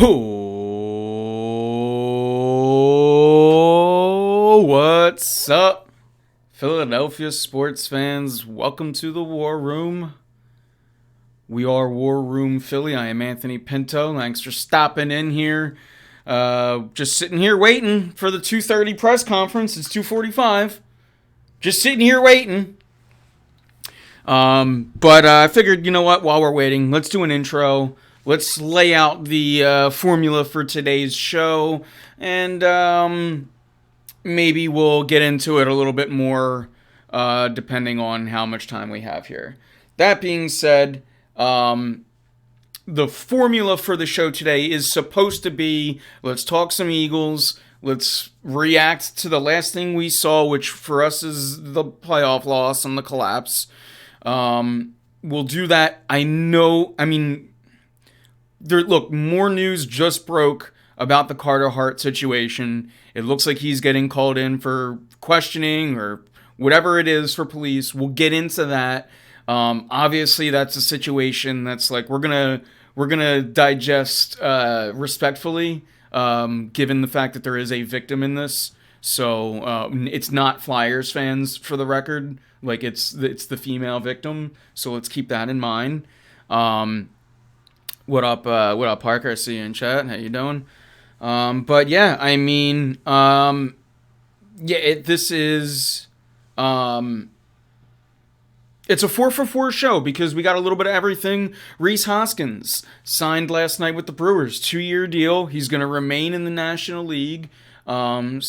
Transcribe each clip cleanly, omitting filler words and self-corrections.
Oh, what's up, Philadelphia sports fans? Welcome to the War Room. We are War Room Philly. I am Anthony Pinto. Thanks for stopping in here. Just sitting here waiting for the 2:30 press conference. It's 2:45. Just sitting here waiting. But I figured, you know what? While we're waiting, let's do an intro. Let's lay out the formula for today's show, and maybe we'll get into it a little bit more, depending on how much time we have here. That being said, the formula for the show today is supposed to be, let's talk some Eagles, let's react to the last thing we saw, which for us is the playoff loss and the collapse. We'll do that. Look, more news just broke about the Carter Hart situation. It looks like he's getting called in for questioning or whatever it is for police. We'll get into that. Obviously, that's a situation that's like we're gonna digest respectfully, given the fact that there is a victim in this. So it's not Flyers fans, for the record. Like it's the female victim. So let's keep that in mind. What up, Parker? I see you in chat. How you doing? But yeah, this is, it's a 4-for-4 show because we got a little bit of everything. Rhys Hoskins signed last night with the Brewers, 2-year deal. He's going to remain in the National League. We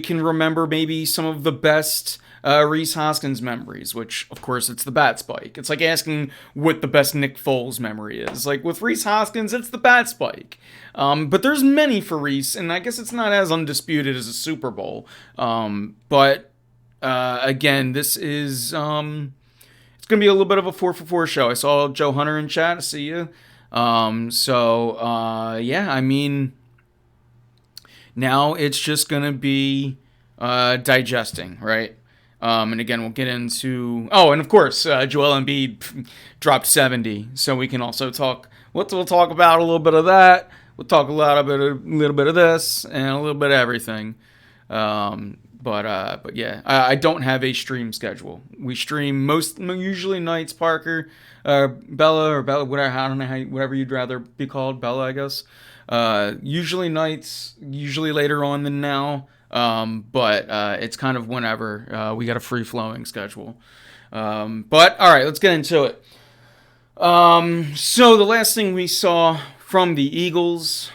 can remember maybe some of the best Rhys Hoskins memories, which, of course, it's the bat spike. It's like asking what the best Nick Foles memory is. Like, with Rhys Hoskins, it's the bat spike. But there's many for Rhys, and I guess it's not as undisputed as a Super Bowl. Again, this is, it's going to be a little bit of a 4-for-4 show. I saw Joe Hunter in chat. I see you. Now it's just going to be digesting, right? And again, we'll get into... Oh, and of course, Joel Embiid dropped 70, so we can also talk... We'll talk about a little bit of that. We'll talk a little bit of this, and a little bit of everything. But yeah, I don't have a stream schedule. We stream usually nights, Parker, Bella, whatever you'd rather be called, Bella, I guess. Usually nights, usually later on than now. But it's kind of whenever. We got a free-flowing schedule. But all right, let's get into it. So the last thing we saw from the Eagles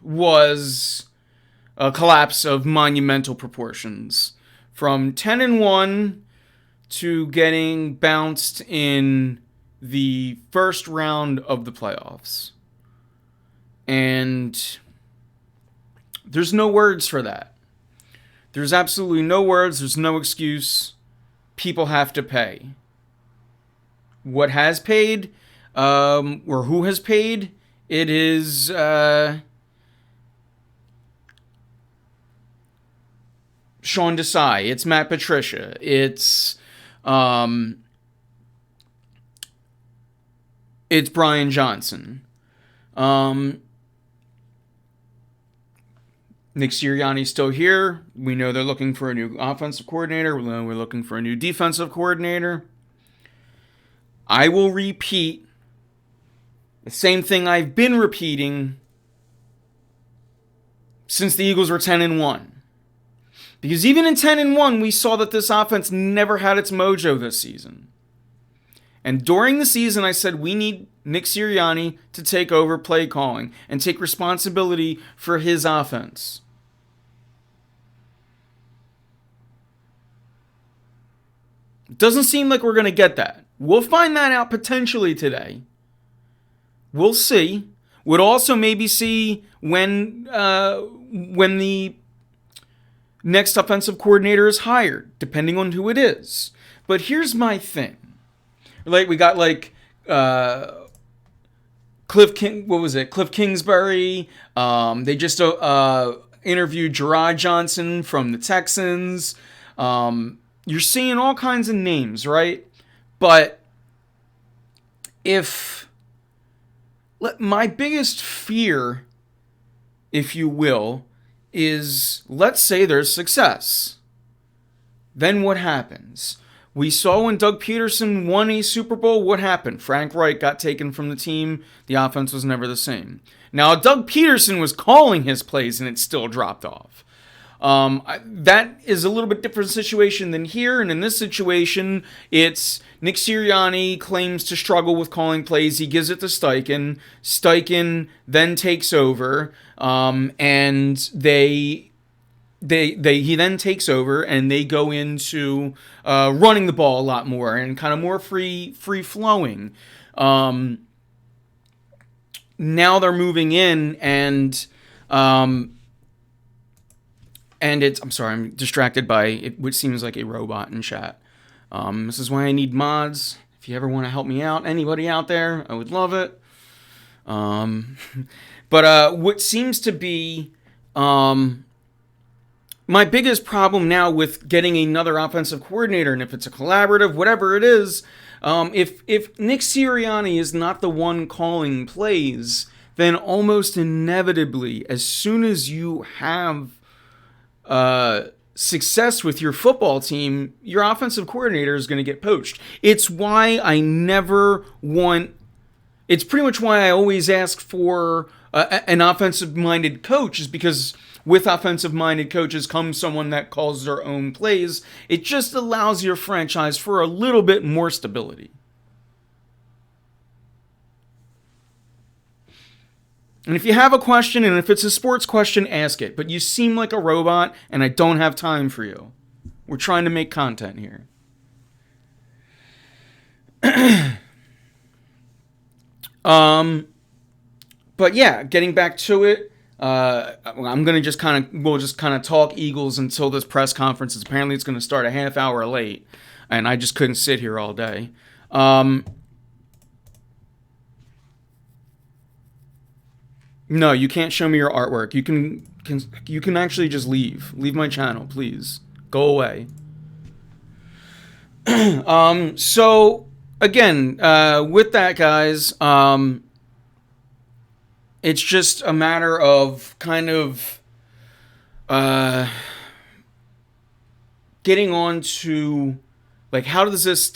was a collapse of monumental proportions, from 10-1 to getting bounced in the first round of the playoffs. And there's no words for that. There's absolutely no words. There's no excuse. People have to pay. What has paid, or who has paid? It is Sean Desai. It's Matt Patricia. It's Brian Johnson. Nick Sirianni's still here. We know they're looking for a new offensive coordinator. We know we're looking for a new defensive coordinator. I will repeat the same thing I've been repeating since the Eagles were 10-1. Because even in 10-1, we saw that this offense never had its mojo this season. And during the season, I said we need Nick Sirianni to take over play calling and take responsibility for his offense. It doesn't seem like we're going to get that. We'll find that out potentially today. We'll see. We'll also maybe see when the next offensive coordinator is hired, depending on who it is. But here's my thing. Like, we got Cliff Kingsbury. They just interviewed Gerard Johnson from the Texans. You're seeing all kinds of names, right? But if My biggest fear, if you will, is let's say there's success. Then what happens? We saw when Doug Peterson won a Super Bowl, what happened? Frank Reich got taken from the team. The offense was never the same. Now, Doug Peterson was calling his plays and it still dropped off. That is a little bit different situation than here. And in this situation, it's Nick Sirianni claims to struggle with calling plays. He gives it to Steichen. Steichen then takes over, and he then takes over, and they go into running the ball a lot more and kind of more free flowing. Now they're moving in, and it's, I'm sorry, I'm distracted by it, which seems like a robot in chat. This is why I need mods. If you ever want to help me out, anybody out there, I would love it. But what seems to be my biggest problem now with getting another offensive coordinator, and if it's a collaborative, whatever it is, if Nick Sirianni is not the one calling plays, then almost inevitably, as soon as you have success with your football team, your offensive coordinator is going to get poached. It's why I never want... It's pretty much why I always ask for an offensive-minded coach, is because with offensive-minded coaches comes someone that calls their own plays. It just allows your franchise for a little bit more stability. And if you have a question, and if it's a sports question, ask it. But you seem like a robot, and I don't have time for you. We're trying to make content here. But yeah, getting back to it, we'll just kind of talk Eagles until this press conference is apparently it's going to start a half hour late, and I just couldn't sit here all day. No, you can't show me your artwork. You can actually just leave my channel, please. Go away. So again, with that, guys, it's just a matter of kind of getting on to, like, how does this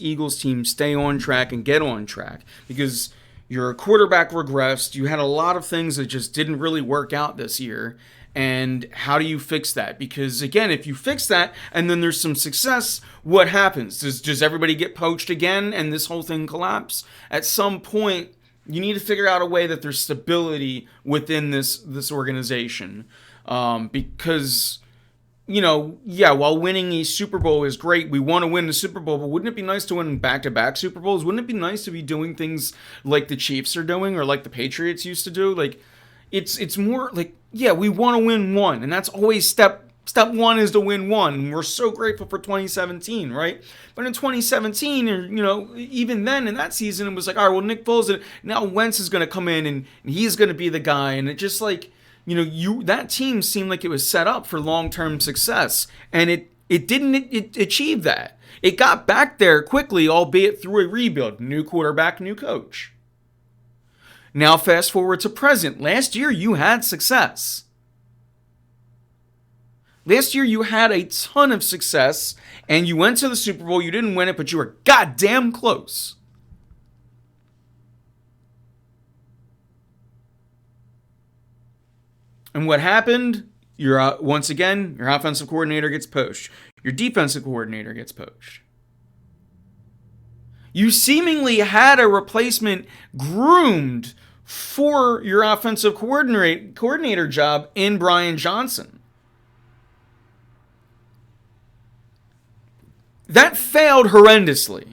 Eagles team stay on track and get on track? Because your quarterback regressed. You had a lot of things that just didn't really work out this year. And how do you fix that? Because, again, if you fix that and then there's some success, what happens? Does everybody get poached again and this whole thing collapse? At some point, you need to figure out a way that there's stability within this organization. Because, while winning a Super Bowl is great, we want to win the Super Bowl, but wouldn't it be nice to win back-to-back Super Bowls? Wouldn't it be nice to be doing things like the Chiefs are doing or like the Patriots used to do? Like, it's more like, yeah, we want to win one, and that's always step one is to win one. And we're so grateful for 2017, right? But in 2017, or even then in that season, it was like, all right, well, Nick Foles, now Wentz is going to come in and he's going to be the guy, and it just like, that team seemed like it was set up for long-term success, and it didn't achieve that. It got back there quickly, albeit through a rebuild, new quarterback, new coach. Now fast forward to present. Last year you had success. Last year you had a ton of success, and you went to the Super Bowl. You didn't win it, but you were goddamn close. And what happened? Once again, your offensive coordinator gets poached. Your defensive coordinator gets poached. You seemingly had a replacement groomed for your offensive coordinator job in Brian Johnson. That failed horrendously.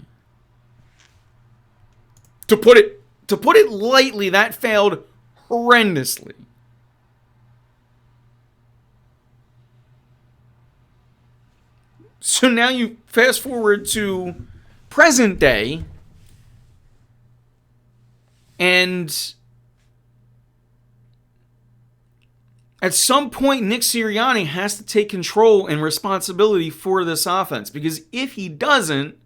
To put it lightly, that failed horrendously. So now you fast forward to present day, and at some point, Nick Sirianni has to take control and responsibility for this offense, because if he doesn't,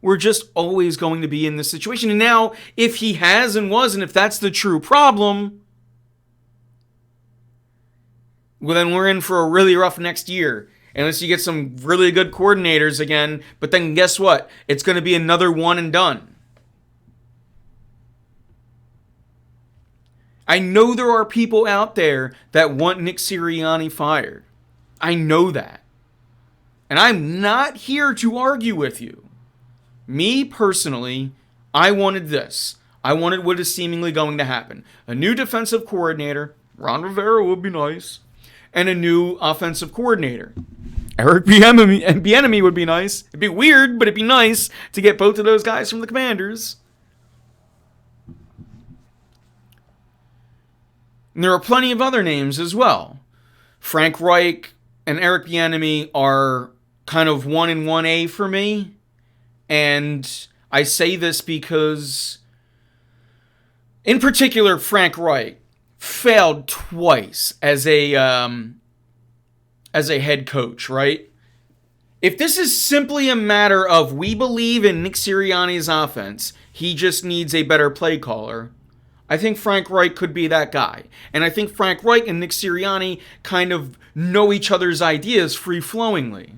we're just always going to be in this situation. And now, if he has and was, and if that's the true problem, well, then we're in for a really rough next year. Unless you get some really good coordinators again. But then guess what? It's going to be another one and done. I know there are people out there that want Nick Sirianni fired. I know that. And I'm not here to argue with you. Me, personally, I wanted this. I wanted what is seemingly going to happen. A new defensive coordinator, Ron Rivera would be nice, and a new offensive coordinator. Eric Bieniemy would be nice. It'd be weird, but it'd be nice to get both of those guys from the Commanders. And there are plenty of other names as well. Frank Reich and Eric Bieniemy are kind of 1 and 1A for me. And I say this because, in particular, Frank Reich failed twice as a head coach, right? If this is simply a matter of we believe in Nick Sirianni's offense, he just needs a better play caller, I think Frank Reich could be that guy. And I think Frank Reich and Nick Sirianni kind of know each other's ideas free-flowingly.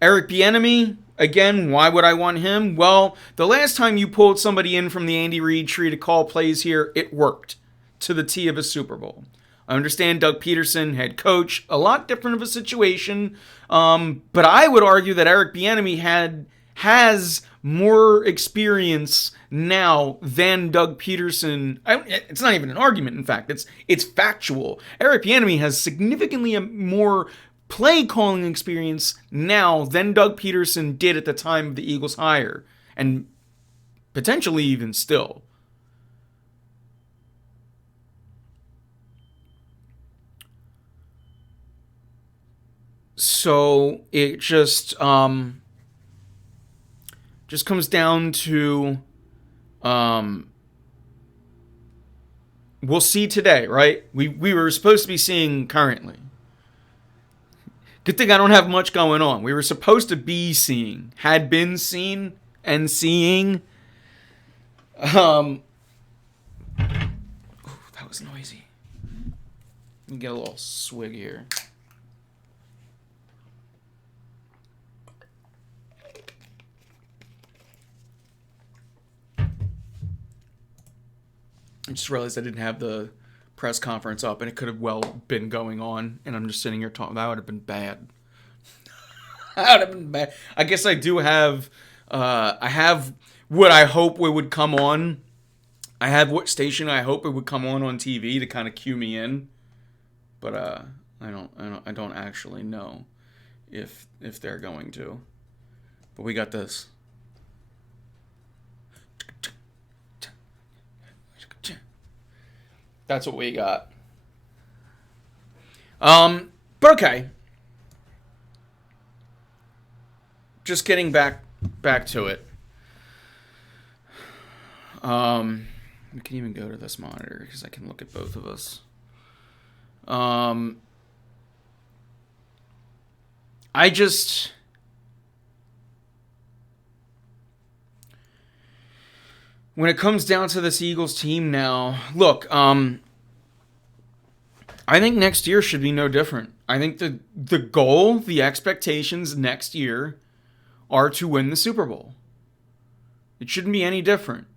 Eric Bieniemy, again, why would I want him? Well, the last time you pulled somebody in from the Andy Reid tree to call plays here, it worked to the T of a Super Bowl. I understand Doug Peterson, head coach, a lot different of a situation, but I would argue that Eric Bieniemy has more experience now than Doug Peterson. It's not even an argument, in fact. It's factual. Eric Bieniemy has significantly more play calling experience now than Doug Peterson did at the time of the Eagles' hire, and potentially even still. So it just comes down to we'll see today, right? We were supposed to be seeing currently. Good thing I don't have much going on. We were supposed to be seeing, had been seen and seeing. Ooh, that was noisy. Let me get a little swig here. I just realized I didn't have the press conference up, and it could have well been going on, and I'm just sitting here talking. That would have been bad. That would have been bad. I guess I do have, I have what I hope it would come on. I have what station I hope it would come on TV to kind of cue me in, but I don't actually know if they're going to. But we got this. That's what we got. But okay. Just getting back to it. We can even go to this monitor because I can look at both of us. I just... When it comes down to this Eagles team now, look, I think next year should be no different. I think the goal, the expectations next year are to win the Super Bowl. It shouldn't be any different.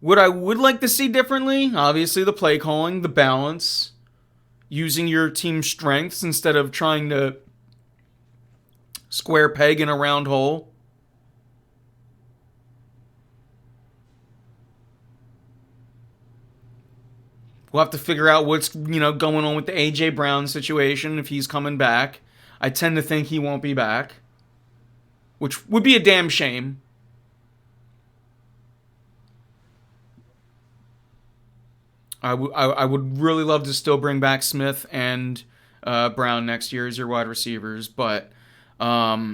What I would like to see differently, obviously the play calling, the balance, using your team's strengths instead of trying to square peg in a round hole. We'll have to figure out what's, going on with the A.J. Brown situation, if he's coming back. I tend to think he won't be back, which would be a damn shame. I would really love to still bring back Smith and Brown next year as your wide receivers, but yeah,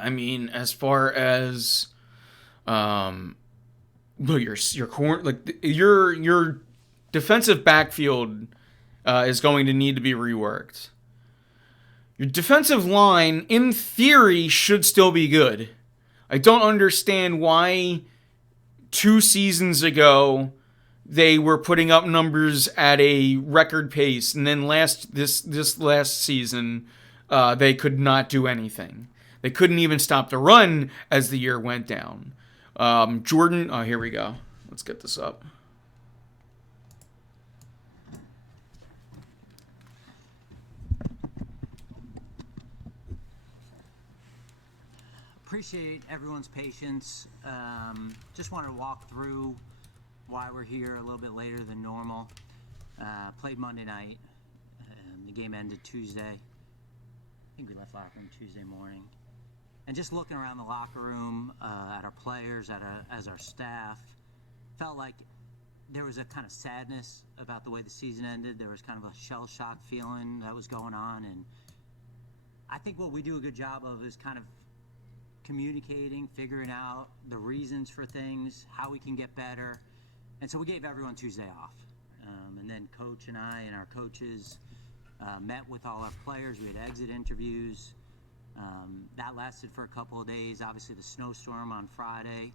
I mean, as far as your defensive backfield is going to need to be reworked. Your defensive line, in theory, should still be good. I don't understand why 2 seasons ago they were putting up numbers at a record pace, and then this last season they could not do anything. They couldn't even stop the run as the year went down. Jordan, here we go. Let's get this up. Appreciate everyone's patience. Just wanted to walk through why we're here a little bit later than normal. Played Monday night. The game ended Tuesday. I think we left locker room Tuesday morning. And just looking around the locker room, at our players, as our staff, felt like there was a kind of sadness about the way the season ended. There was kind of a shell-shock feeling that was going on. And I think what we do a good job of is kind of communicating, figuring out the reasons for things, how we can get better. And so we gave everyone Tuesday off. And then Coach and I and our coaches met with all our players. We had exit interviews. That lasted for a couple of days. Obviously, the snowstorm on Friday.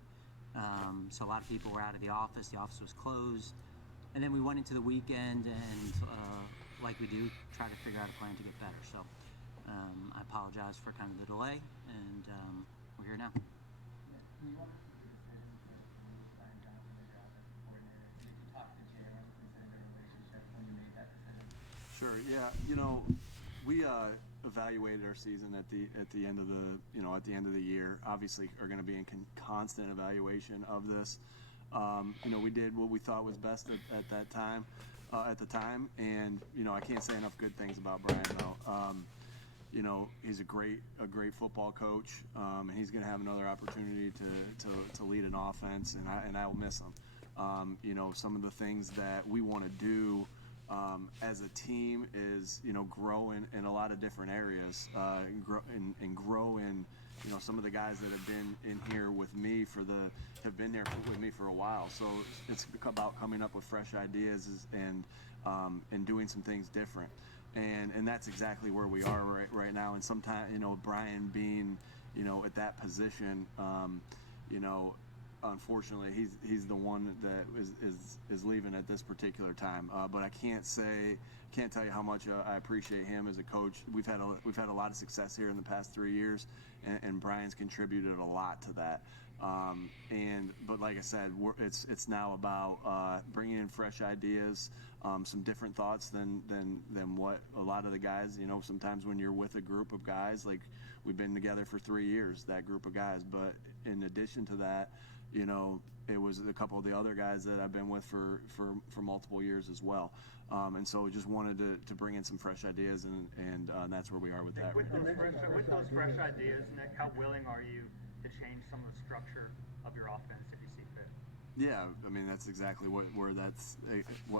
So a lot of people were out of the office. The office was closed. And then we went into the weekend and, like we do, try to figure out a plan to get better. So I apologize for kind of the delay. And we're here now. Sure. Yeah. We evaluated our season at the end of the year. Obviously, are going to be in constant evaluation of this. We did what we thought was best at that time, and I can't say enough good things about Brian though. He's a great football coach, and he's going to have another opportunity to lead an offense, and I will miss him. Some of the things that we want to do as a team is grow in a lot of different areas, and grow in some of the guys that have been in here with me have been there with me for a while. So it's about coming up with fresh ideas and doing some things different. And that's exactly where we are right now. And sometimes, Brian being, at that position, unfortunately, he's the one that is leaving at this particular time. But I can't tell you how much I appreciate him as a coach. We've had a lot of success here in the past 3 years, and Brian's contributed a lot to that. But like I said, it's now about bringing in fresh ideas, some different thoughts than what a lot of the guys. Sometimes when you're with a group of guys, like we've been together for 3 years, that group of guys. But in addition to that, it was a couple of the other guys that I've been with for multiple years as well. And so we just wanted to bring in some fresh ideas, and that's where we are with that. With those fresh ideas, Nick, how willing are you to change some of the structure of your offense if you see fit? Yeah, I mean that's exactly what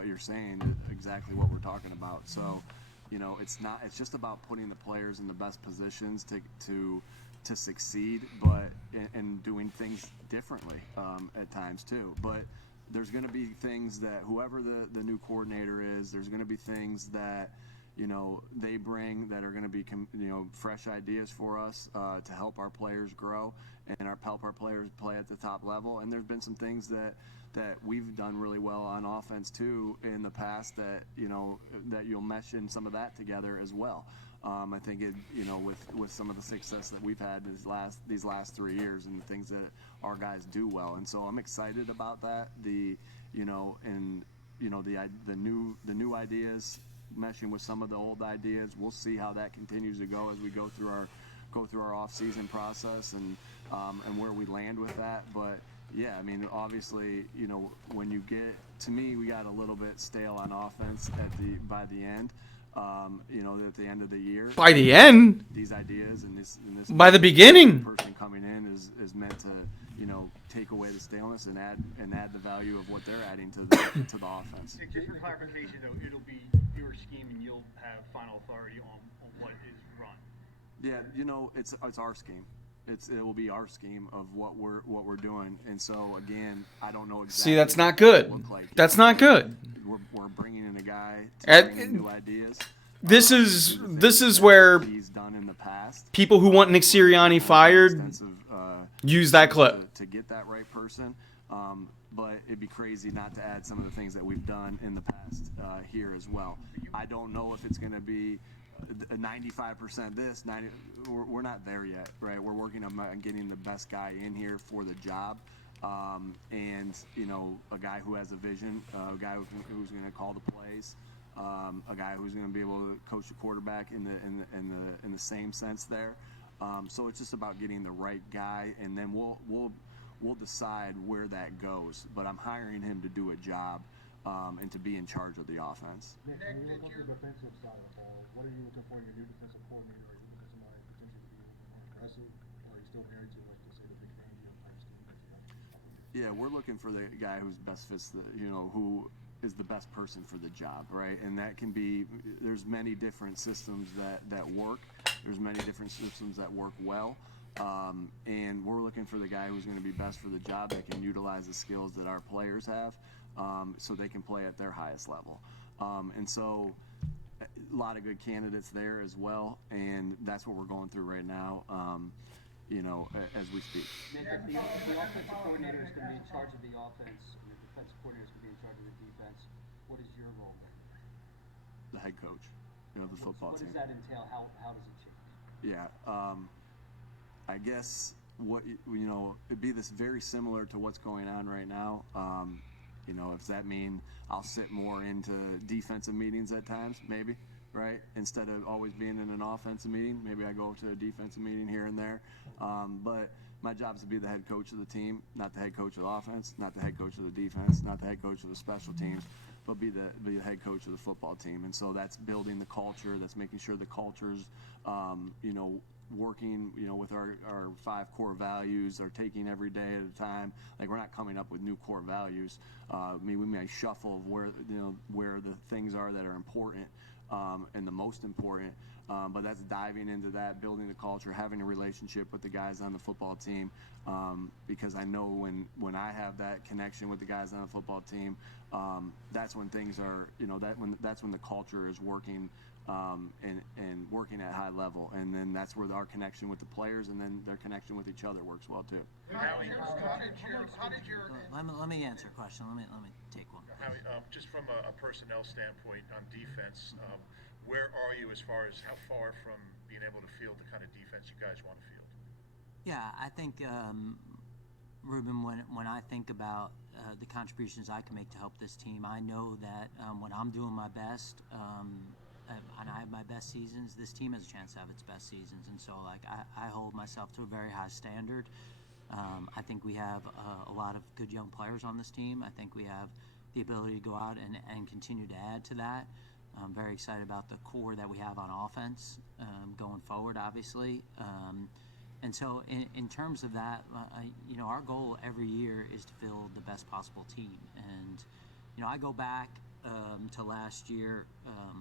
you're saying, exactly what we're talking about. So, it's just about putting the players in the best positions to succeed, but and doing things differently at times too. But there's going to be things that whoever the new coordinator is, there's going to be things that they bring that are going to be fresh ideas for us to help our players grow and help our players play at the top level. And there's been some things that we've done really well on offense too in the past that that you'll mesh in some of that together as well. I think with some of the success that we've had these last 3 years and the things that our guys do well, and so I'm excited about that. The new ideas meshing with some of the old ideas. We'll see how that continues to go as we go through our off-season process and where we land with that. But yeah, I mean, obviously, when you get to me, we got a little bit stale on offense by the end. At the end of the year. By the end, these ideas and this by the beginning, person coming in is meant to take away the staleness and add the value of what they're adding to the offense. Just for clarification, though, it'll be your scheme and you'll have final authority on what is run. Yeah, it's our scheme. It will be our scheme of what we're doing. And so again, I don't know exactly. See, that's not what that'll good. look like That's yet. not good. We're bringing in a guy to At- bring in new ideas. This Do is the this things is that where he's done in the past. people who want Nick Sirianni fired use that clip. To get that right person. But it'd be crazy not to add some of the things that we've done in the past here as well. I don't know if it's going to be 95% this, 90. We're not there yet, right? We're working on getting the best guy in here for the job, and a guy who has a vision, a guy who's going to call the plays, a guy who's going to be able to coach the quarterback in the same sense there. So it's just about getting the right guy, and then we'll decide where that goes. But I'm hiring him to do a job and to be in charge of the offense. Nick, when you look on the defensive side of the ball, what are you looking for in your new defensive coordinator? Are you looking for somebody potentially to be more aggressive, or are you still married to, like, let's say, the Big Fangio type scheme that you have? Yeah, we're looking for the guy who's best fits who is the best person for the job, right? And that can be, there's many different systems that work. There's many different systems that work well. And we're looking for the guy who's going to be best for the job, that can utilize the skills that our players have, so they can play at their highest level. And so a lot of good candidates there as well, and that's what we're going through right now, as we speak. Nick, the offensive coordinator is going to be in charge of the offense, and the defensive coordinator is going to be in charge of the defense. What is your role there? The head coach of the football team. What does that entail? How does it change? Yeah, I guess it'd be this very similar to what's going on right now. Does that mean I'll sit more into defensive meetings at times? Maybe, right? Instead of always being in an offensive meeting, maybe I go to a defensive meeting here and there. But my job is to be the head coach of the team, not the head coach of the offense, not the head coach of the defense, not the head coach of the special teams, but be the head coach of the football team. And so that's building the culture. That's making sure the culture's, working, with our 5 core values, are taking every day at a time. Like, we're not coming up with new core values. We may shuffle where the things are that are important and the most important. But that's diving into that, building the culture, having a relationship with the guys on the football team, because I know when I have that connection with the guys on the football team, that's when things are, that's when the culture is working and working at high level, and then that's where our connection with the players and then their connection with each other works well too. Let me answer a question. Let me take one. Howie, just from a personnel standpoint on defense, where are you as far as how far from being able to field the kind of defense you guys want to field? Yeah, I think, Ruben, when I think about the contributions I can make to help this team, I know that when I'm doing my best and I have my best seasons, this team has a chance to have its best seasons. And so, I hold myself to a very high standard. I think we have a lot of good young players on this team. I think we have the ability to go out and continue to add to that. I'm very excited about the core that we have on offense going forward, obviously. And so in terms of that, our goal every year is to field the best possible team. And, I go back to last year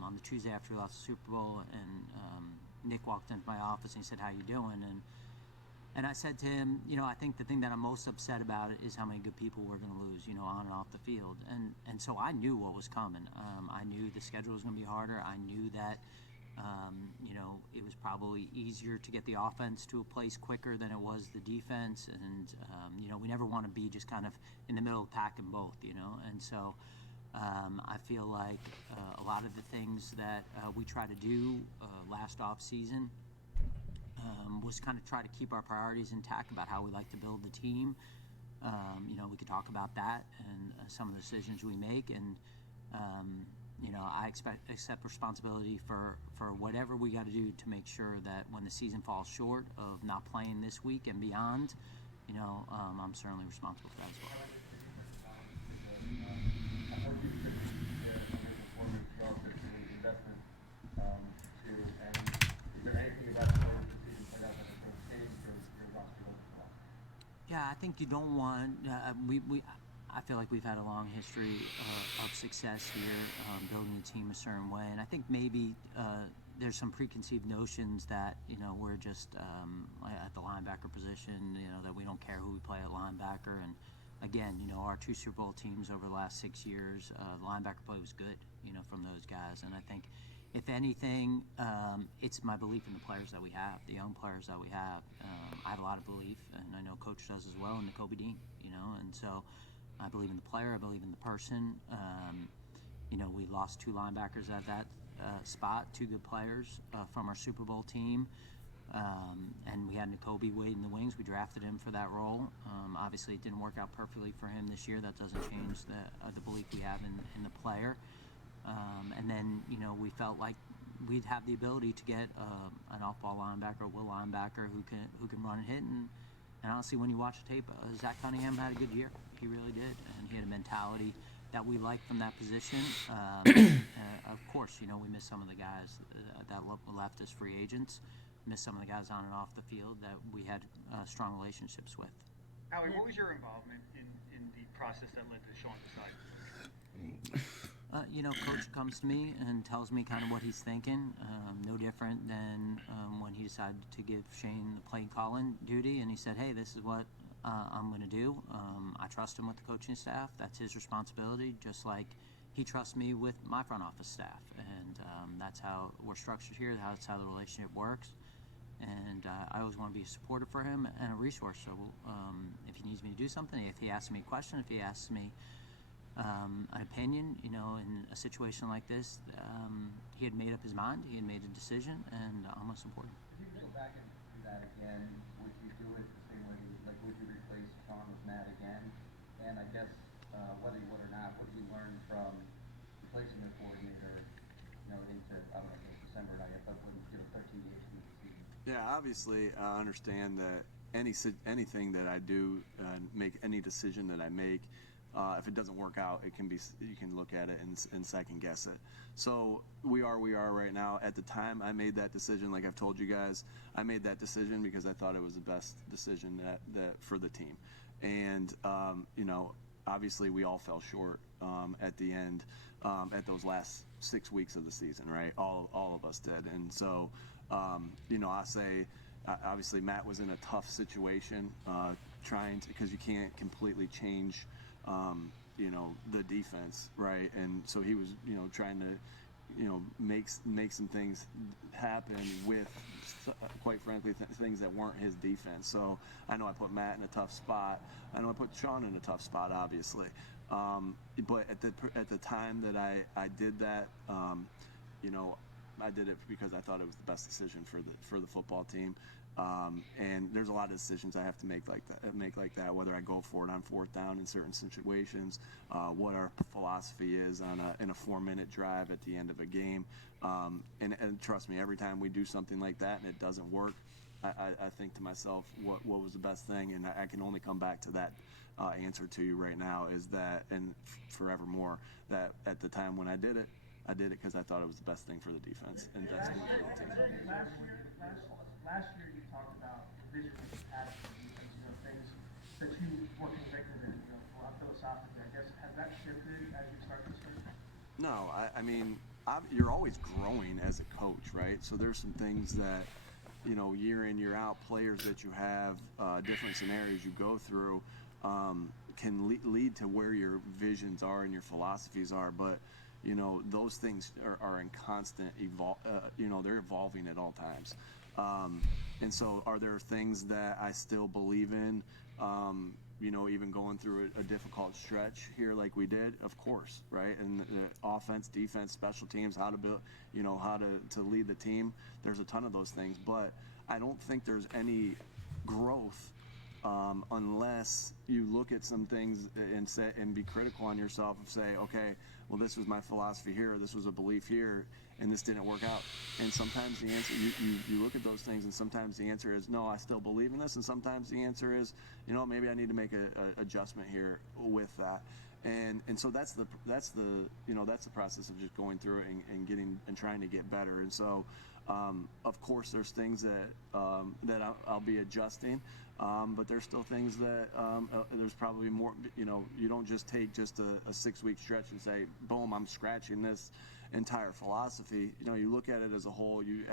on the Tuesday after we lost the Super Bowl, and Nick walked into my office and he said, "How you doing?" And I said to him, I think the thing that I'm most upset about is how many good people we're going to lose, on and off the field. And so I knew what was coming. I knew the schedule was going to be harder. I knew that, it was probably easier to get the offense to a place quicker than it was the defense. And, we never want to be just kind of in the middle of the pack in both, And so I feel like a lot of the things that we try to do last off season was kind of try to keep our priorities intact about how we like to build the team. We could talk about that and some of the decisions we make, and I accept responsibility for whatever we got to do to make sure that when the season falls short of not playing this week and beyond, I'm certainly responsible for that as well. Yeah, I think you don't want. I feel like we've had a long history of success here, building the team a certain way, and I think maybe there's some preconceived notions that we're just at the linebacker position, that we don't care who we play at linebacker. And again, our 2 Super Bowl teams over the last 6 years, the linebacker play was good, from those guys. And I think, if anything, it's my belief in the players that we have, the young players that we have. I have a lot of belief, and I know Coach does as well, in Kobe Dean, and so I believe in the player, I believe in the person. We lost 2 linebackers at that spot, 2 good players from our Super Bowl team. And we had Kobe wait in the wings. We drafted him for that role. Obviously, it didn't work out perfectly for him this year. That doesn't change the belief we have in the player. And then, we felt like we'd have the ability to get an off-ball linebacker, a will linebacker who can run and hit. And honestly, when you watch the tape, Zach Cunningham had a good year. He really did, and he had a mentality that we liked from that position. Of course, we missed some of the guys that left as free agents. Missed some of the guys on and off the field that we had strong relationships with. Howie, what was your involvement in the process that led to Sean deciding? Coach comes to me and tells me kind of what he's thinking. No different than when he decided to give Shane the play calling duty, and he said, "Hey, this is what I'm going to do." I trust him with the coaching staff. That's his responsibility, just like he trusts me with my front office staff. And that's how we're structured here. That's how the relationship works. And I always want to be a supporter for him and a resource. So if he needs me to do something, if he asks me a question, if he asks me an opinion, in a situation like this, he had made up his mind. He had made a decision, and I'm going to support him. If you go back and do that again, would you do it the same way? Like, would you replace Sean with Matt again? And I guess whether you would or not, what did you learn from replacing the coordinator, into, I don't know if it was December night, but when 13 days into the season? Yeah, obviously, I understand that anything that I do, make any decision that I make, if it doesn't work out, you can look at it and second guess it. So we are right now. At the time I made that decision, like I've told you guys, I made that decision because I thought it was the best decision that for the team. And obviously we all fell short at the end, at those last 6 weeks of the season, right? All of us did. And so I say, obviously Matt was in a tough situation, because you can't completely change the defense, right? And so he was, trying to, make some things happen with, quite frankly, things that weren't his defense. So I know I put Matt in a tough spot. I know I put Sean in a tough spot, obviously. But at the time that I did that, I did it because I thought it was the best decision for the football team. And there's a lot of decisions I have to make like that, whether I go for it on 4th down in certain situations, what our philosophy is in a 4-minute drive at the end of a game. And trust me, every time we do something like that and it doesn't work, I think to myself, what was the best thing? And I can only come back to that answer to you right now, is that, and forevermore, that at the time when I did it because I thought it was the best thing for the defense and best thing for the team. Last year you talked about the vision that you had for the defense, things that you were convicted in, philosophically. I guess, has that shifted as you start this year? No, I mean, you're always growing as a coach, right? So there's some things that, year in, year out, players that you have, different scenarios you go through, can lead to where your visions are and your philosophies are. But, those things are in constant they're evolving at all times. And so are there things that I still believe in, even going through a difficult stretch here like we did? Of course, right? And the offense, defense, special teams, how to build, how to lead the team. There's a ton of those things, but I don't think there's any growth unless you look at some things and be critical on yourself and say, okay, well, this was my philosophy here, or this was a belief here, and this didn't work out. And sometimes the answer, you look at those things, and sometimes the answer is, no, I still believe in this, and sometimes the answer is, maybe I need to make a adjustment here with that. And so that's the process of just going through it and getting and trying to get better. And so, of course, there's things that I'll be adjusting, but there's still things that there's probably more. You don't just take just a 6-week stretch and say, boom, I'm scratching this entire philosophy. You know, you look at it as a whole. You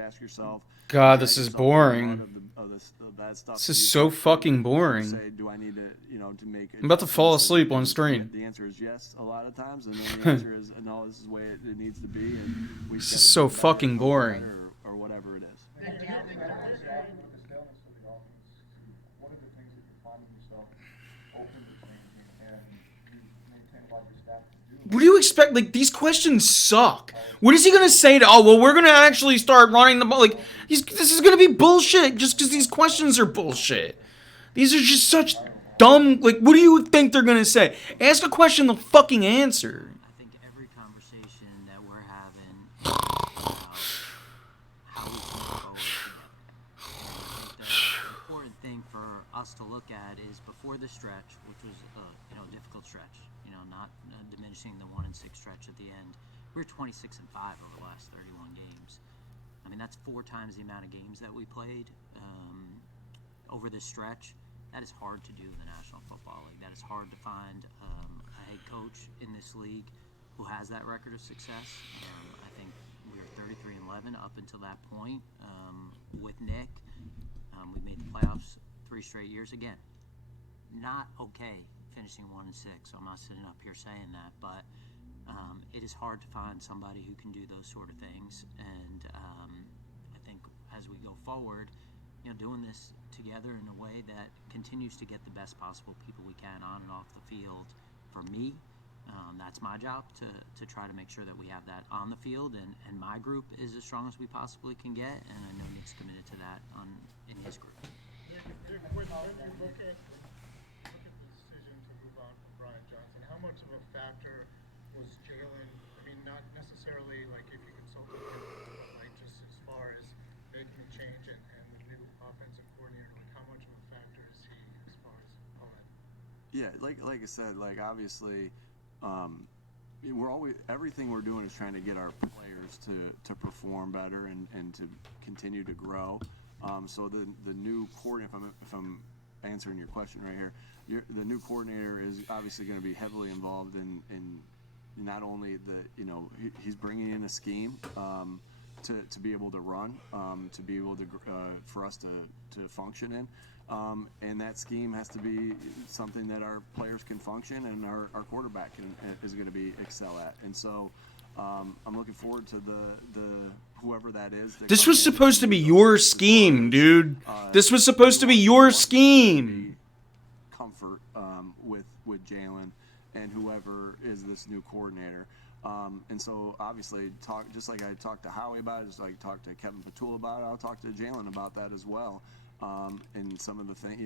ask yourself. God, you this let is yourself get boring. one of the bad stuff. This that is you so do, fucking and boring. say, do I need to, to make? I'm about to fall adjustments? asleep on And stream. the answer is yes a lot of times, and then the answer is no. This is the way it needs to be, and we This just is gotta so do better, fucking coach boring. better, or whatever it is. With the staleness of the offense, what are the things that you're finding yourself open to changing, and you maintain a lot of your staff to do? What do you expect? Like, these questions suck. What is he going to say to, oh, well, we're going to actually start running the ball? Like, this is going to be bullshit just because these questions are bullshit. These are just such dumb, like, what do you think they're going to say? Ask a question, they'll fucking answer. I think every conversation that we're having is about how we can move forward together. And I think the important thing for us to look at is before the stretch, which was a difficult stretch. Not diminishing the 1-6 stretch at the end. We were 26-5 over the last 31 games. I mean, that's 4 times the amount of games that we played over this stretch. That is hard to do in the National Football League. That is hard to find a head coach in this league who has that record of success. I think we were 33-11 up until that point with Nick. We made the playoffs 3 straight years again. Not okay finishing 1-6, so I'm not sitting up here saying that, but it is hard to find somebody who can do those sort of things. And I think as we go forward, doing this together in a way that continues to get the best possible people we can on and off the field. For me, that's my job to try to make sure that we have that on the field, and my group is as strong as we possibly can get, and I know Nick's committed to that in his group. When you look at the decision to move on from Brian Johnson, how much of a factor was Jalen? I mean, not necessarily like if you consulted him, like just as far as making the change and the new offensive coordinator, like how much of a factor is he as far as all that? Yeah, like I said, like obviously, everything we're doing is trying to get our players to perform better and to continue to grow. So the new coordinator, if I'm answering your question right here, the new coordinator is obviously going to be heavily involved in not only he's bringing in a scheme to be able to run, to be able to for us to function in. And that scheme has to be something that our players can function and our quarterback is going to be excel at. And so I'm looking forward to the whoever that is. This was supposed to be your scheme, dude. This was supposed to be your scheme. Comfort with Jalen and whoever is this new coordinator. And so obviously just like I talked to Howie about it, just like I talked to Kevin Patul about it, I'll talk to Jalen about that as well. And some of the things,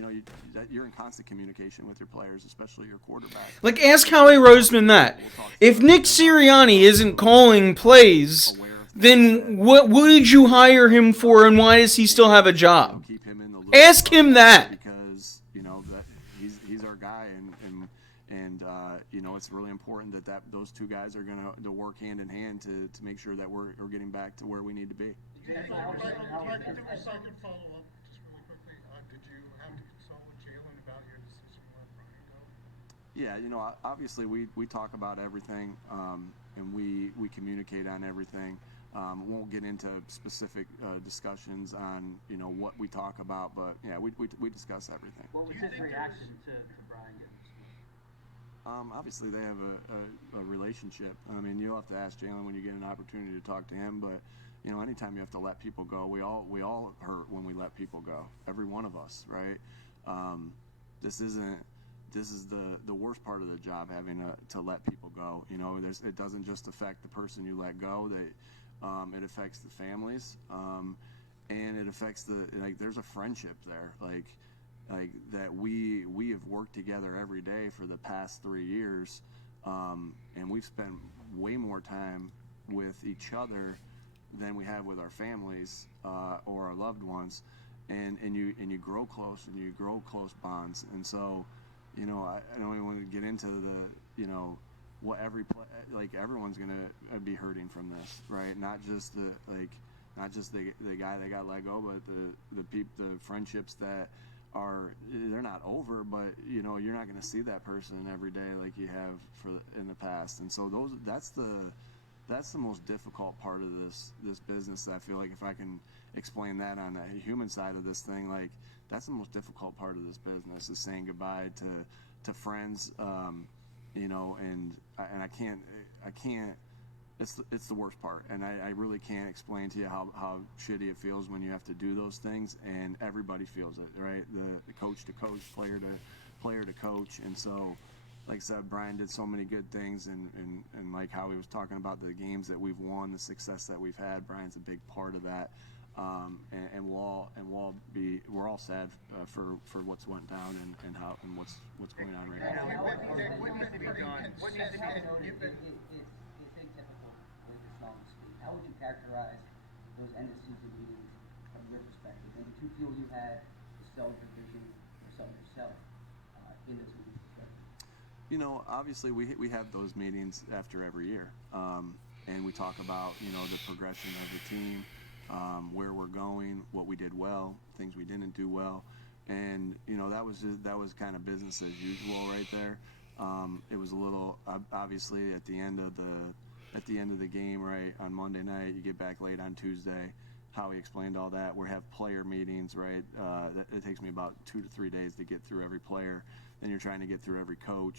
you're in constant communication with your players, especially your quarterback. Like, ask Howie Roseman that. If Nick Sirianni isn't calling plays, then what did you hire him for, and why does he still have a job? Keep him in the loop. Ask him that. Because that he's our guy, and it's really important that those two guys are going to work hand in hand to make sure that we're getting back to where we need to be. If I could follow up just really quickly, did you have to consult with Jalen about your decision to let Brian go? Yeah, obviously we talk about everything, and we communicate on everything. Won't get into specific discussions on what we talk about, but yeah, we discuss everything. What was his reaction to Brian getting? Obviously, they have a relationship. I mean, you'll have to ask Jalen when you get an opportunity to talk to him. But anytime you have to let people go, we all hurt when we let people go. Every one of us, right? This is the worst part of the job, having to let people go. It doesn't just affect the person you let go. It affects the families, and it affects there's a friendship there, like that we have worked together every day for the past 3 years, and we've spent way more time with each other than we have with our families or our loved ones, and you grow close and you grow close bonds. And so I don't even want to get into what everyone's gonna be hurting from this, right? Not just the guy that got let go, but the friendships that they're not over, but you're not going to see that person every day like you have in the past. And so that's that's the most difficult part of this business. I feel like if I can explain that on the human side of this thing, like that's the most difficult part of this business is saying goodbye to friends, you know, and I can't. It's the worst part, and I really can't explain to you how shitty it feels when you have to do those things, and everybody feels it, right? The coach to coach, player to coach, and so, like I said, Brian did so many good things, and like how he was talking about the games that we've won, the success that we've had. Brian's a big part of that, and we're all sad for what's went down and what's going on right now. What needs to be done? What needs to be done? It's atypical when you're small and speak. How would you characterize those end of season meetings from your perspective? And did you feel you had to sell your vision or sell yourself in those meetings? You know, obviously we have those meetings after every year, and we talk about, you know, the progression of the team, where we're going, what we did well, things we didn't do well, and you know that was kind of business as usual right there. It was a little obviously at the end of the game, right, on Monday night. You get back late on Tuesday. Howie explained all that. We have player meetings, right? It takes me about 2 to 3 days to get through every player. Then you're trying to get through every coach.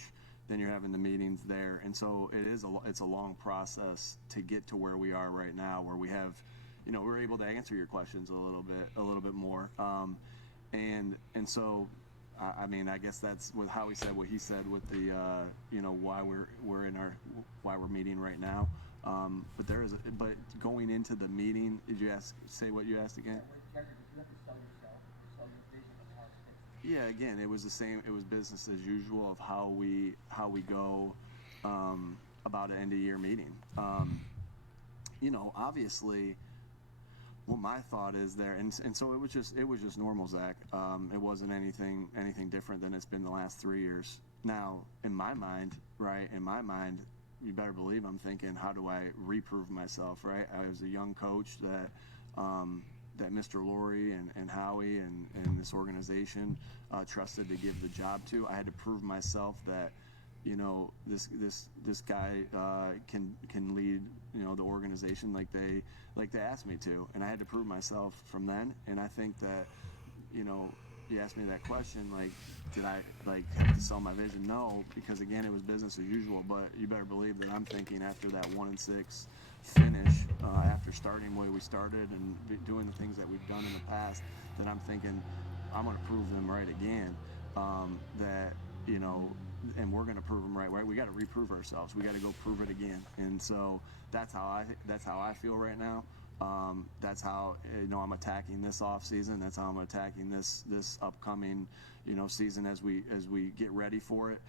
Then you're having the meetings there, and so it's a long process to get to where we are right now, where we have, you know, we're able to answer your questions a little bit more, and so. I mean, I guess that's what Howie said. What he said with the, you know, why we're meeting right now. But going into the meeting, did you say what you asked again? Yeah, again, it was the same. It was business as usual of how we go about an end of year meeting. You know, obviously. Well, my thought is there, and so it was just normal, Zach. It wasn't anything different than it's been the last 3 years. Now, in my mind, you better believe I'm thinking, how do I reprove myself, right? I was a young coach that Mr. Laurie and Howie and this organization trusted to give the job to. I had to prove myself that, you know, this guy can lead, you know, the organization like they asked me to, and I had to prove myself from then. And I think that, you know, you asked me that question, like, did I have to sell my vision? No, because again, it was business as usual. But you better believe that I'm thinking after that 1-6 finish, after starting the way we started and doing the things that we've done in the past, that I'm thinking I'm going to prove them right again. That, you know. And we're going to prove them right. We got to reprove ourselves. We got to go prove it again. And so that's how I feel right now. That's how, you know, I'm attacking this off season. That's how I'm attacking this upcoming, you know, season as we get ready for it.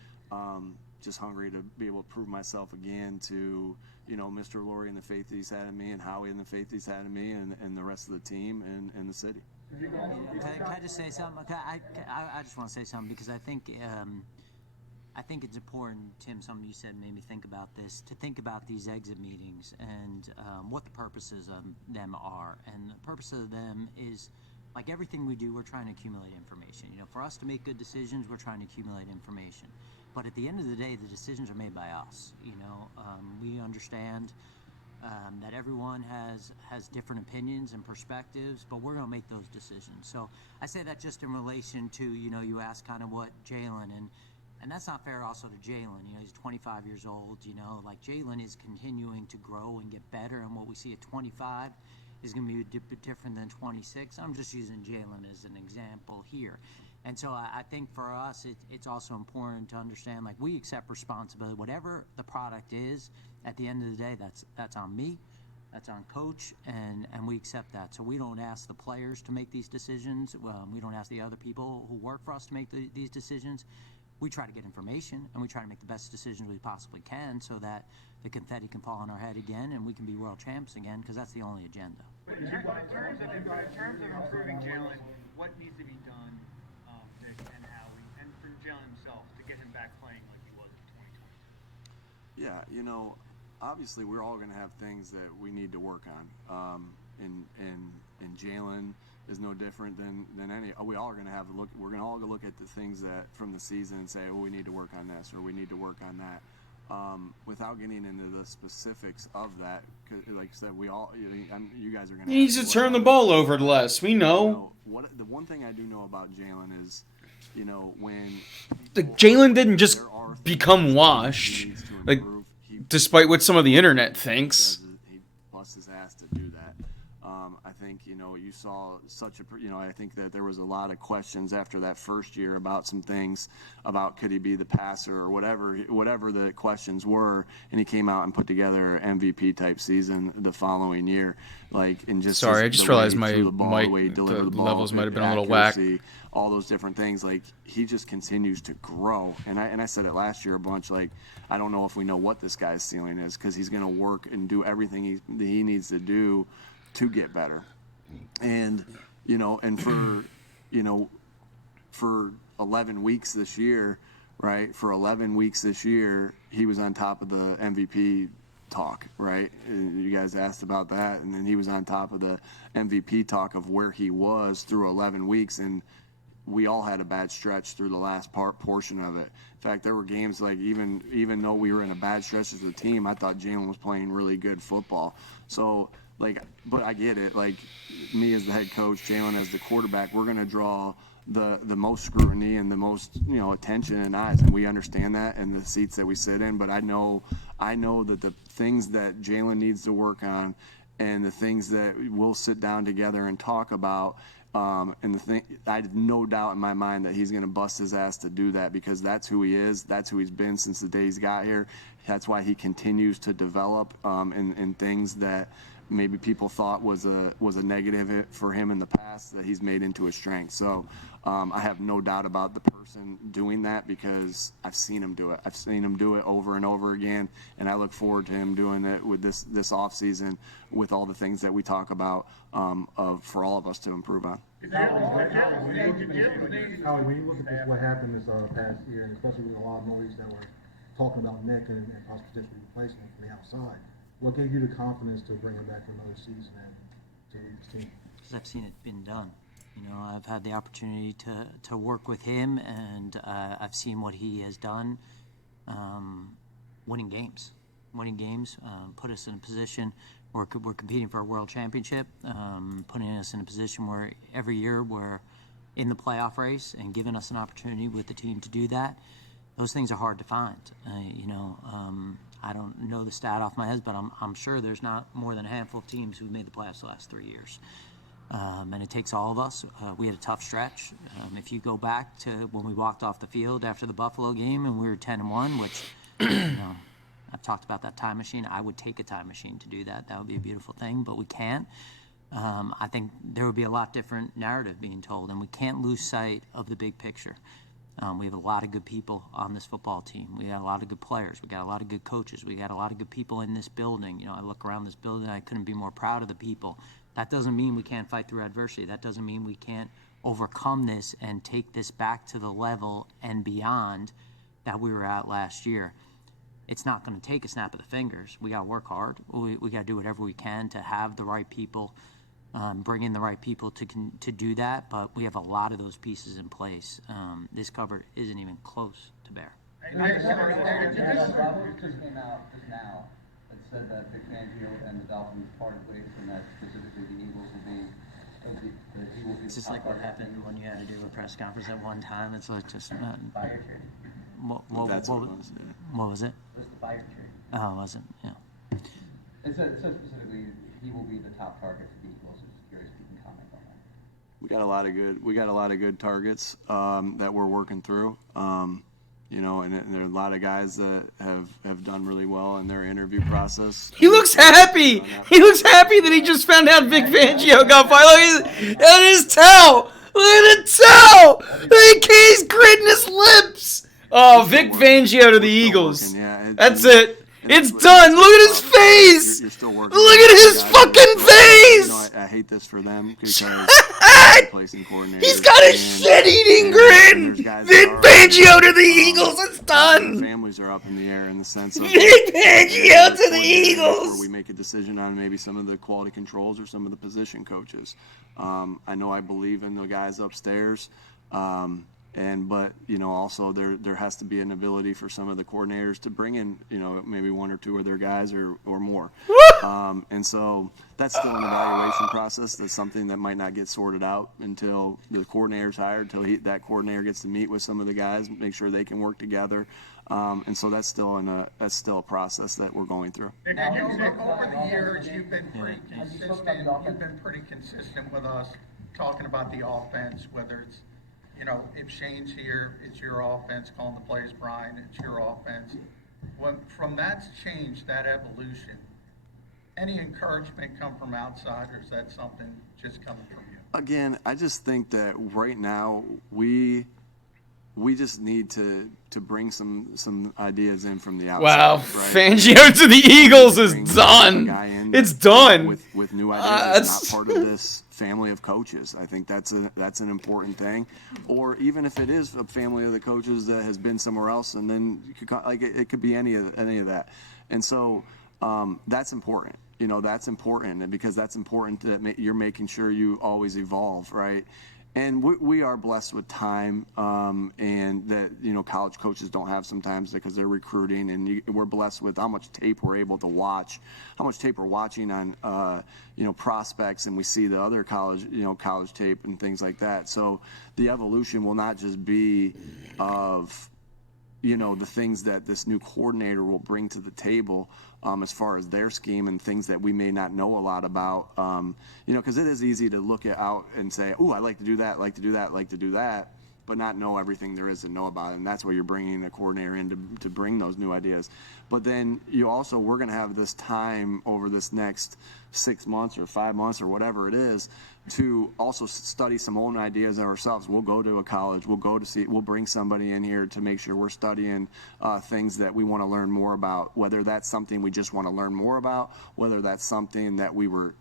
Just hungry to be able to prove myself again to, you know, Mr. Laurie and the faith that he's had in me, and Howie and the faith he's had in me, and the rest of the team and the city. Can I just say something? I just want to say something because I think it's important, Tim, something you said made me think about this, to think about these exit meetings and what the purposes of them are. And the purpose of them is, like everything we do, we're trying to accumulate information. You know, for us to make good decisions, we're trying to accumulate information. But at the end of the day, the decisions are made by us. You know, we understand that everyone has different opinions and perspectives, but we're going to make those decisions. So I say that just in relation to, you know, you asked kind of what Jalen, and that's not fair also to Jalen. You know, he's 25 years old, you know, like Jalen is continuing to grow and get better, and what we see at 25 is going to be a bit different than 26. I'm just using Jalen as an example here. And so I think for us, it's also important to understand, like, we accept responsibility. Whatever the product is, at the end of the day, that's on me, that's on coach, and we accept that. So we don't ask the players to make these decisions. We don't ask the other people who work for us to make these decisions. We try to get information, and we try to make the best decisions we possibly can so that the confetti can fall on our head again and we can be world champs again, because that's the only agenda. But in terms of improving Jalen, what needs to be done, Vic and Howie, and for Jalen himself to get him back playing like he was in 2020? Yeah, you know, obviously we're all going to have things that we need to work on, and Jalen is no different than any. We all are going to have a look. We're going to all look at the things that from the season and say, well, we need to work on this or we need to work on that. without getting into the specifics of that, 'cause like I said, you guys are going to. He needs to turn the ball over less. We know. The one thing I do know about Jalen is, when Jalen didn't just become washed, like, despite what some of the internet thinks. He busts his ass to do that. I think you saw I think that there was a lot of questions after that first year about some things about could he be the passer or whatever the questions were, and he came out and put together an MVP type season the following year. I just realized my mic the levels might have been a little whack. All those different things, he just continues to grow. And I said it last year a bunch. I don't know if we know what this guy's ceiling is, because he's going to work and do everything he needs to do to get better. And for 11 weeks this year, right? For 11 weeks this year, he was on top of the MVP talk, right? And you guys asked about that, and then he was on top of the MVP talk of where he was through 11 weeks, and we all had a bad stretch through the last portion of it. In fact, there were games even though we were in a bad stretch as a team, I thought Jalen was playing really good football. So but I get it. Me as the head coach, Jalen as the quarterback, we're going to draw the most scrutiny and the most attention and eyes, and we understand that in the seats that we sit in. But I know that the things that Jalen needs to work on, and the things that we'll sit down together and talk about. I have no doubt in my mind that he's going to bust his ass to do that, because that's who he is. That's who he's been since the day he's got here. That's why he continues to develop in things that maybe people thought was a negative for him in the past, that he's made into a strength. So I have no doubt about the person doing that, because I've seen him do it. I've seen him do it over and over again, and I look forward to him doing it with this offseason, with all the things that we talk about for all of us to improve on. Howie, when you look at this, what happened this past year, and especially with a lot of noise that were talking about Nick and possibly potential replacement from the outside, what gave you the confidence to bring him back for another season and to lead this team? Because I've seen it been done. I've had the opportunity to work with him, and I've seen what he has done, winning games, put us in a position where we're competing for a world championship, putting us in a position where every year we're in the playoff race, and giving us an opportunity with the team to do that. Those things are hard to find. I don't know the stat off my head, but I'm sure there's not more than a handful of teams who've made the playoffs the last 3 years. And it takes all of us. We had a tough stretch. If you go back to when we walked off the field after the Buffalo game and we were 10-1, which, I've talked about that time machine. I would take a time machine to do that. That would be a beautiful thing, but we can't. I think there would be a lot different narrative being told, and we can't lose sight of the big picture. We have a lot of good people on this football team. We got a lot of good players. We got a lot of good coaches. We got a lot of good people in this building. I look around this building, I couldn't be more proud of the people. That doesn't mean we can't fight through adversity. That doesn't mean we can't overcome this and take this back to the level and beyond that we were at last year. It's not going to take a snap of the fingers. We got to work hard. We got to do whatever we can to have the right people, bring in the right people to do that. But we have a lot of those pieces in place. This cupboard isn't even close to bare. Just came out just now and said that Vic Fangio and the Dolphins parted ways, and that specifically the Eagles will be. It's just like what happened when you had to do a press conference at one time. It's like just fire trade. What was it? It was the fire trade. Oh, it wasn't. Yeah. It said specifically he will be the top target for the Eagles. I'm just curious if you can comment on that. We got a lot of good targets that we're working through. And there are a lot of guys that have done really well in their interview process. He looks happy. He looks happy that he just found out Vic Fangio got fired. Look at his toe. Look at the toe. He's gritting his lips. Oh, Vic Fangio to the Eagles. That's it. It's done. Look at his face. You're still working. Look at his fucking face. I hate this for them because placing coordinator. He's got a shit-eating grin. Vic Fangio to the Eagles. It's done. Families are up in the air in the sense of Vic Fangio to the Eagles. Where we make a decision on maybe some of the quality controls or some of the position coaches. I know I believe in the guys upstairs. But also there has to be an ability for some of the coordinators to bring in maybe one or two of their guys or more. And so that's still an evaluation process. That's something that might not get sorted out until the coordinator's hired, until that coordinator gets to meet with some of the guys, make sure they can work together. And so that's still a process that we're going through. Nick, over the years, you've been pretty consistent. You've been pretty consistent with us talking about the offense, whether it's, if Shane's here, it's your offense, calling the plays, Brian, it's your offense. From that's changed, that evolution, any encouragement come from outside, or is that something just coming from you? Again, I just think that right now we just need to bring some ideas in from the outside. Wow, right? Fangio to the Eagles is done. It's done. With new ideas, it's not part of this family of coaches. I think that's an important thing. Or even if it is a family of the coaches that has been somewhere else, and then it could be any of that. And so that's important. That's important, and because that's important that you're making sure you always evolve, right? And we are blessed with time, and that college coaches don't have sometimes because they're recruiting, and we're blessed with how much tape we're able to watch, how much tape we're watching on prospects, and we see the other college tape and things like that. So the evolution will not just be of the things that this new coordinator will bring to the table as far as their scheme and things that we may not know a lot about, because it is easy to look out and say, "Ooh, I like to do that, like to do that, like to do that," but not know everything there is to know about it. And that's where you're bringing a coordinator in to bring those new ideas. But then we're going to have this time over this next 6 months or 5 months or whatever it is to also study some own ideas ourselves. We'll go to a college. We'll bring somebody in here to make sure we're studying things that we want to learn more about, whether that's something we just want to learn more about, whether that's something that we were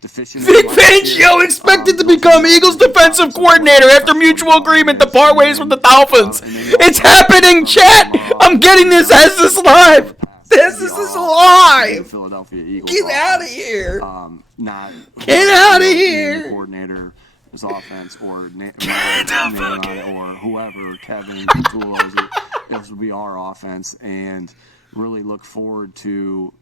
deficient in. Vic Fangio expected to become Eagles defensive coordinator after mutual agreement to part ways with the Dolphins. It's happening, chat. I'm getting this as this live. This is live. Philadelphia Eagles. Get out of here. Get out of here. Coordinator's offense or or whoever, Kevin, Tulos, this will be our offense, and really look forward to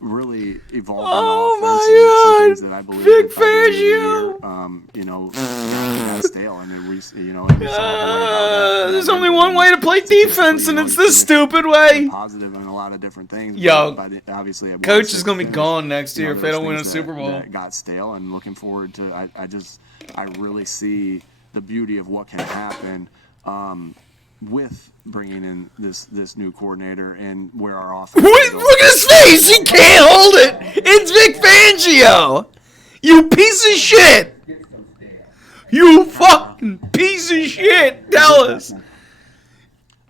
really evolving the offense and some things that I believe Vic Fangio. Got stale. I mean, there's only one way to play defense, and it's this stupid way. Positive in a lot of different things. Yo, but obviously, coach is gonna be gone next year if they don't win a Super Bowl. That got stale, and looking forward to. I really see the beauty of what can happen with bringing in this new coordinator and where our offense. Look at his face! He can't hold it. It's Vic Fangio. You piece of shit. You fucking piece of shit. Tell us.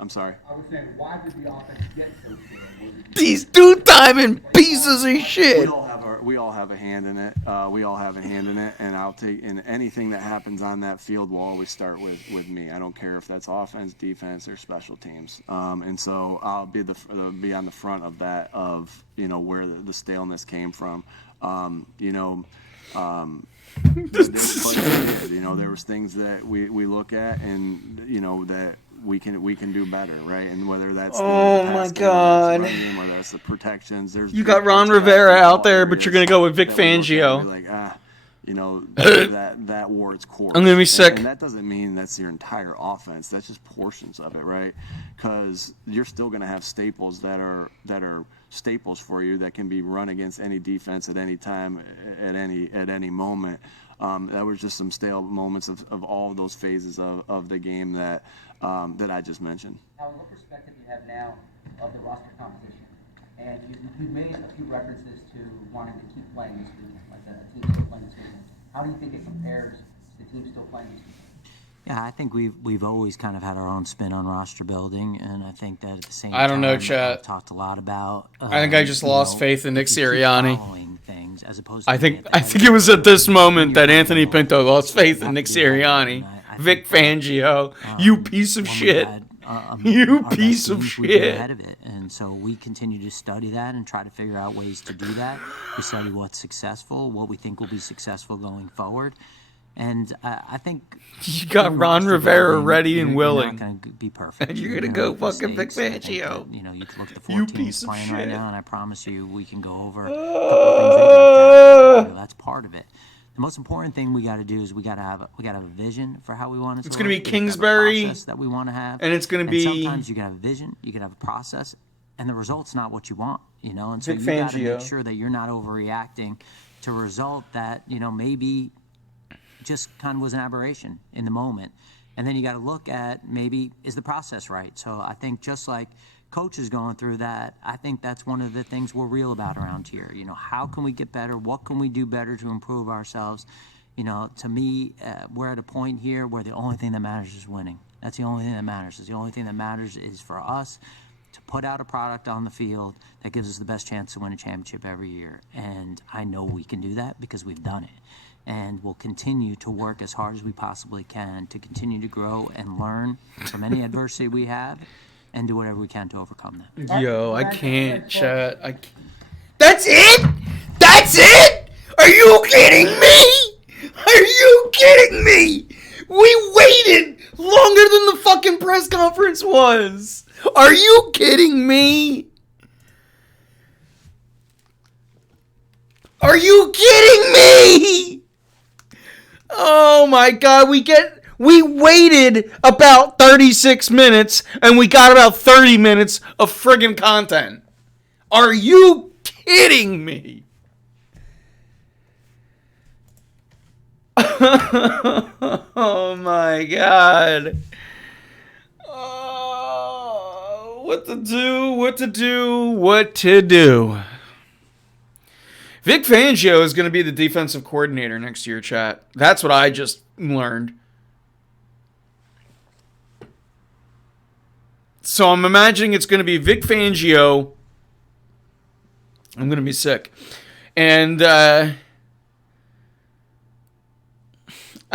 I'm sorry. I was saying, why did the offense get so stale? These two-timing pieces of shit. We all have a hand in it. And I'll take in anything that happens on that field will always start with me. I don't care if that's offense, defense, or special teams. And so I'll be on the front of that where the staleness came from. There was things that we look at and that we can do better, right? And whether that's my God, whether that's the protections, you got Ron Rivera out there, but you're gonna go with Vic Fangio. That wore its course. I'm gonna be sick. And that doesn't mean that's your entire offense. That's just portions of it, right? Because you're still gonna have staples that are staples for you that can be run against any defense at any time, at any moment. That was just some stale moments of all of those phases of the game that I just mentioned. Now, what perspective do you have now of the roster composition? And you've made a few references to wanting to keep playing this week, like the team still playing this week. How do you think it compares to the team still playing this week? Yeah, I think we've always kind of had our own spin on roster building, and I think that at the same time, I don't know, chat. I've talked a lot about. I think I just lost faith in Nick Sirianni. Things as opposed to I think it was at this moment that Anthony Pinto lost faith in Nick Sirianni. Vic Fangio, you piece of shit. You piece of shit. Ahead of it. And so we continue to study that and try to figure out ways to do that. We study what's successful, what we think will be successful going forward. And I think You got your Ron roster Rivera building, ready and you're willing. not going to be perfect. And you're You're gonna gonna go make fucking Vic mistakes. I think Fangio. that, you could look at the You 4 teams piece of playing right shit. now, and I promise you we can go over a couple of things they'd like to have. That's part of it. The most important thing we got to do is we got to have a vision for how we want to. It's gonna be We have to have a Kingsbury, process that we want to have, and it's gonna be sometimes you can have a vision, you can have a process, and the result's not what you want. And so Vic you got to Fangio. make sure that you're not overreacting to a result that maybe just kind of was an aberration in the moment. And then you got to look at maybe is the process right. So I think just like coach is going through that, I think that's one of the things we're real about around here. How can we get better? What can we do better to improve ourselves? To me, we're at a point here where the only thing that matters is winning. That's the only thing that matters. The only thing that matters is for us to put out a product on the field that gives us the best chance to win a championship every year. And I know we can do that because we've done it. And we'll continue to work as hard as we possibly can to continue to grow and learn from any adversity we have and do whatever we can to overcome that. Yo, I can't, chat. I can't. That's it? That's it? Are you kidding me? Are you kidding me? We waited longer than the fucking press conference was. Are you kidding me? Are you kidding me? Oh my god, we waited about 36 minutes and we got about 30 minutes of friggin' content. Are you kidding me? Oh my god. Oh, what to do. Vic Fangio is going to be the defensive coordinator next year, chat. That's what I just learned. So I'm imagining it's going to be Vic Fangio. I'm going to be sick. And I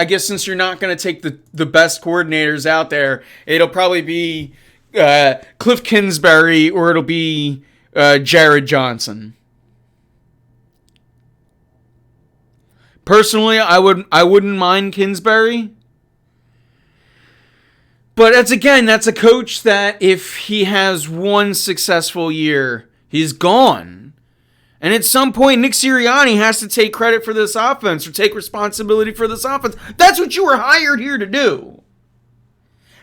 guess since you're not going to take the best coordinators out there, it'll probably be Cliff Kingsbury or it'll be Jared Johnson. Personally, I wouldn't mind Kingsbury. But that's a coach that if he has one successful year, he's gone. And at some point, Nick Sirianni has to take credit for this offense or take responsibility for this offense. That's what you were hired here to do.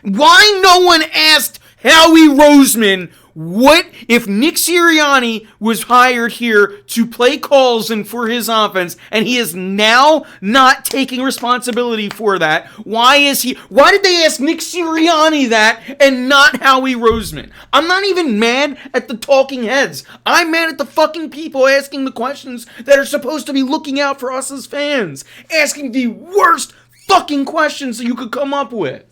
Why no one asked Howie Roseman what if Nick Sirianni was hired here to play calls and for his offense, and he is now not taking responsibility for that? Why did they ask Nick Sirianni that and not Howie Roseman? I'm not even mad at the talking heads. I'm mad at the fucking people asking the questions that are supposed to be looking out for us as fans. Asking the worst fucking questions that you could come up with.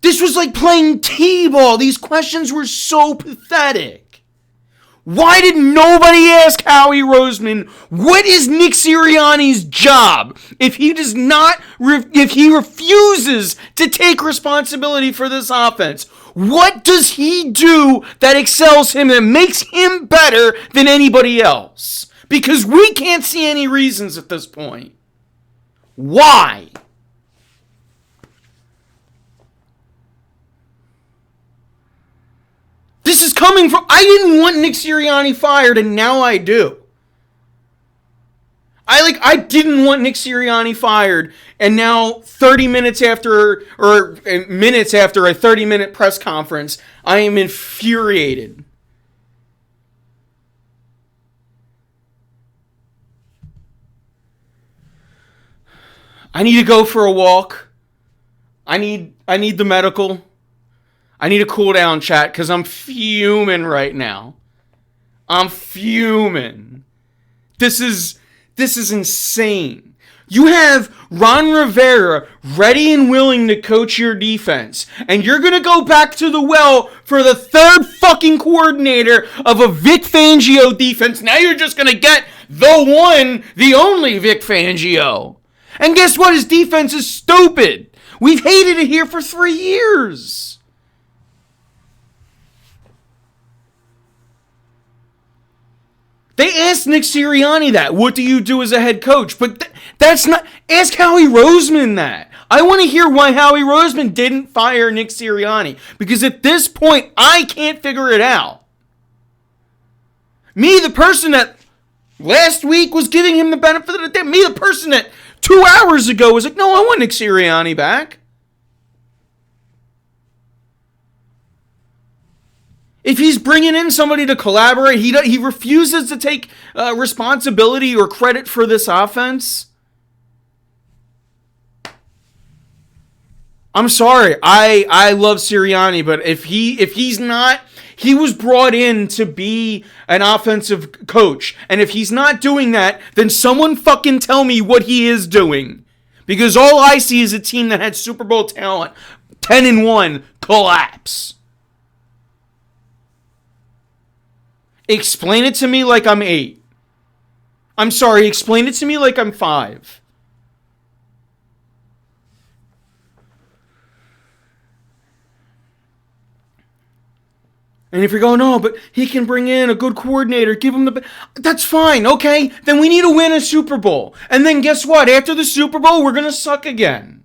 This was like playing t-ball. These questions were so pathetic. Why did nobody ask Howie Roseman what is Nick Sirianni's job if he refuses to take responsibility for this offense? What does he do that excels him and makes him better than anybody else? Because we can't see any reasons at this point. Why? This is coming from... I didn't want Nick Sirianni fired, and now I do. I didn't want Nick Sirianni fired, and now 30 minutes after... or minutes after a 30-minute press conference, I am infuriated. I need to go for a walk. I need the medical. I need to cool down, chat, because I'm fuming right now. I'm fuming. This is insane. You have Ron Rivera ready and willing to coach your defense, and you're going to go back to the well for the third fucking coordinator of a Vic Fangio defense. Now you're just going to get the one, the only Vic Fangio. And guess what? His defense is stupid. We've hated it here for 3 years. They asked Nick Sirianni that. What do you do as a head coach? But that's not... Ask Howie Roseman that. I want to hear why Howie Roseman didn't fire Nick Sirianni. Because at this point, I can't figure it out. Me, the person that last week was giving him the benefit of the doubt. Me, the person that 2 hours ago was like, no, I want Nick Sirianni back. If he's bringing in somebody to collaborate, he refuses to take responsibility or credit for this offense. I'm sorry. I love Sirianni, but if he's not, he was brought in to be an offensive coach. And if he's not doing that, then someone fucking tell me what he is doing. Because all I see is a team that had Super Bowl talent, 10-1, collapse. Explain it to me like I'm 8. I'm sorry, explain it to me like I'm 5. And if you're going, no, but he can bring in a good coordinator, give him the... That's fine, okay? Then we need to win a Super Bowl. And then guess what? After the Super Bowl, we're going to suck again.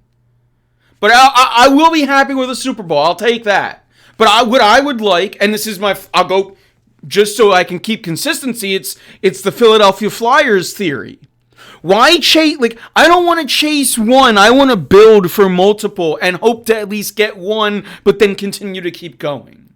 But I will be happy with a Super Bowl. I'll take that. But what I would like, and this is I'll go... Just so I can keep consistency, it's the Philadelphia Flyers theory. Why chase? I don't want to chase one. I want to build for multiple and hope to at least get one, but then continue to keep going.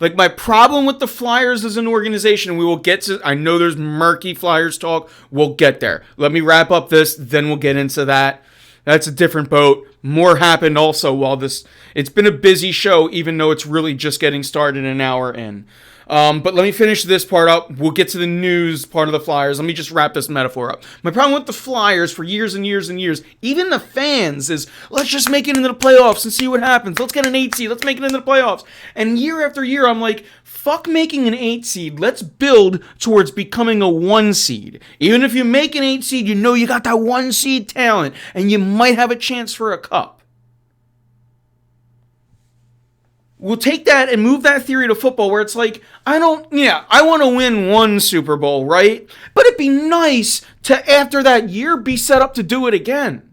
My problem with the Flyers as an organization, we will get to... I know there's murky Flyers talk. We'll get there. Let me wrap up this, then we'll get into that. That's a different boat. More happened also while this... It's been a busy show, even though it's really just getting started an hour in. But let me finish this part up. We'll get to the news part of the Flyers. Let me just wrap this metaphor up. My problem with the Flyers for years and years and years, even the fans, is let's just make it into the playoffs and see what happens. Let's get an 8 seed. Let's make it into the playoffs. And year after year, I'm like, fuck making an 8 seed. Let's build towards becoming a 1 seed. Even if you make an 8 seed, you know you got that 1 seed talent, and you might have a chance for a cup. We'll take that and move that theory to football where it's like, I want to win 1 Super Bowl, right? But it'd be nice to, after that year, be set up to do it again.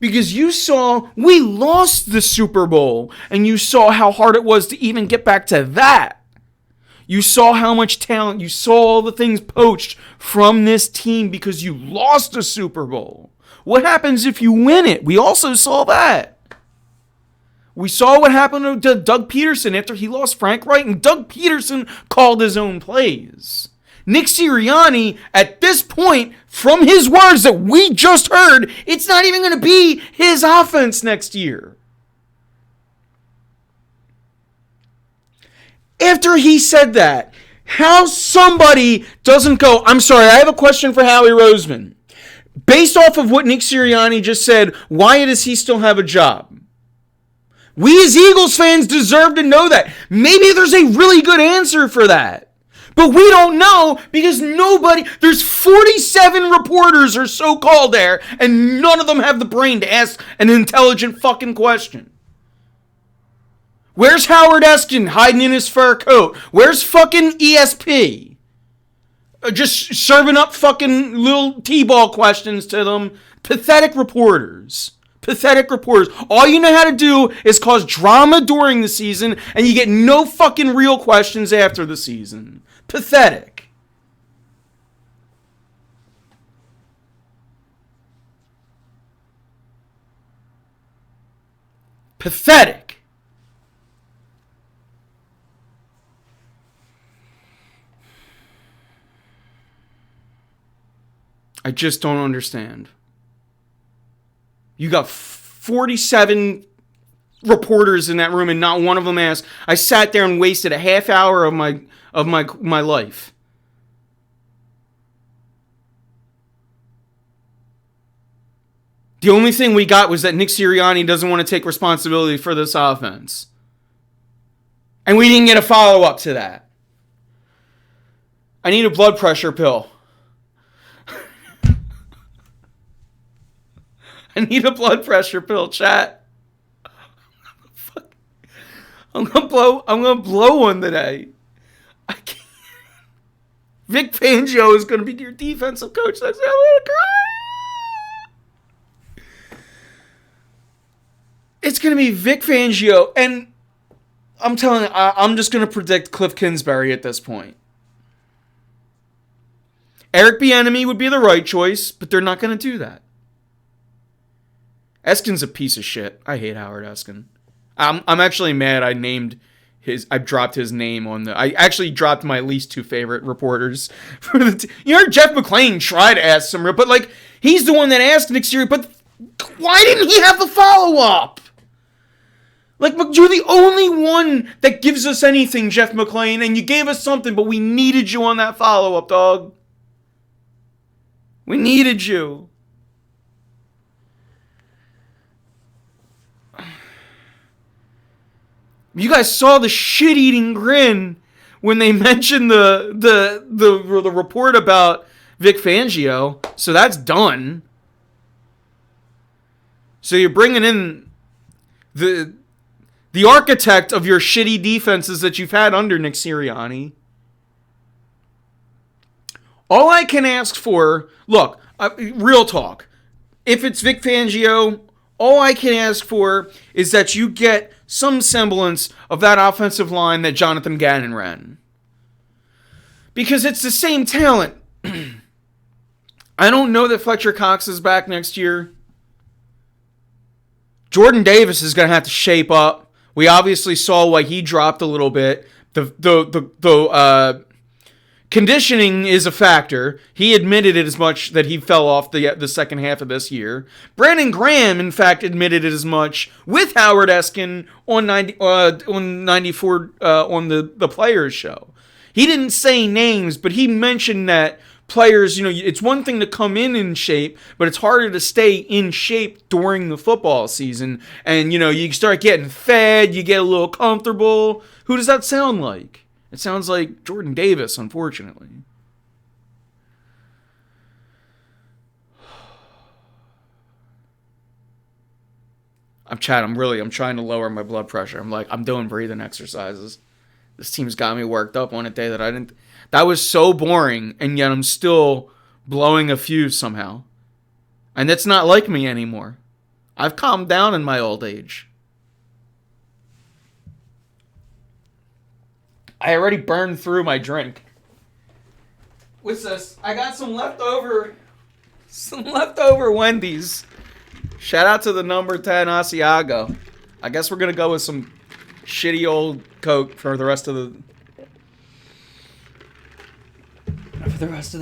Because you saw, we lost the Super Bowl, and you saw how hard it was to even get back to that. You saw how much talent, you saw all the things poached from this team because you lost a Super Bowl. What happens if you win it? We also saw that. We saw what happened to Doug Peterson after he lost Frank Wright, and Doug Peterson called his own plays. Nick Sirianni, at this point, from his words that we just heard, it's not even going to be his offense next year. After he said that, how somebody doesn't go, I'm sorry, I have a question for Howie Roseman. Based off of what Nick Sirianni just said, why does he still have a job? We as Eagles fans deserve to know that. Maybe there's a really good answer for that. But we don't know because there's 47 reporters or so called there, and none of them have the brain to ask an intelligent fucking question. Where's Howard Eskin hiding in his fur coat? Where's fucking ESP? Just serving up fucking little T-ball questions to them. Pathetic reporters. Pathetic reporters. All you know how to do is cause drama during the season, and you get no fucking real questions after the season. Pathetic. Pathetic. I just don't understand. You got 47 reporters in that room, and not one of them asked. I sat there and wasted a half hour of my life. The only thing we got was that Nick Sirianni doesn't want to take responsibility for this offense. And we didn't get a follow-up to that. I need a blood pressure pill. I need a blood pressure pill, chat. I'm gonna blow one today. I can't. Vic Fangio is going to be your defensive coach next year. I'm going to cry. It's going to be Vic Fangio, and I'm telling you, I'm just going to predict Cliff Kingsbury at this point. Eric Bieniemy would be the right choice, but they're not going to do that. Eskin's a piece of shit. I hate Howard Eskin. I'm actually mad I dropped his name on I actually dropped my least two favorite reporters for the you heard Jeff McClain try to ask some, but like he's the one that asked Nick Sirianni, but why didn't he have the follow-up? Like, you're the only one that gives us anything, Jeff McClain, and you gave us something, but we needed you on that follow-up, dog. We needed you. You guys saw the shit-eating grin when they mentioned the report about Vic Fangio. So that's done. So you're bringing in the architect of your shitty defenses that you've had under Nick Sirianni. All I can ask for, look, real talk. If it's Vic Fangio, all I can ask for is that you get some semblance of that offensive line that Jonathan Gannon ran. Because it's the same talent. I don't know that Fletcher Cox is back next year. Jordan Davis is going to have to shape up. We obviously saw why he dropped a little bit. The conditioning is a factor. He admitted it as much that he fell off the second half of this year. Brandon Graham, in fact, admitted it as much with Howard Eskin on 94 on the Players show. He didn't say names, but he mentioned that players, it's one thing to come in shape, but it's harder to stay in shape during the football season. And, you start getting fed, you get a little comfortable. Who does that sound like? It sounds like Jordan Davis, unfortunately. I'm trying to lower my blood pressure. I'm doing breathing exercises. This team's got me worked up on a day that was so boring, and yet I'm still blowing a fuse somehow. And it's not like me anymore. I've calmed down in my old age. I already burned through my drink. What's this? I got some leftover Wendy's. Shout out to the number 10 Asiago. I guess we're going to go with some shitty old Coke for the rest of the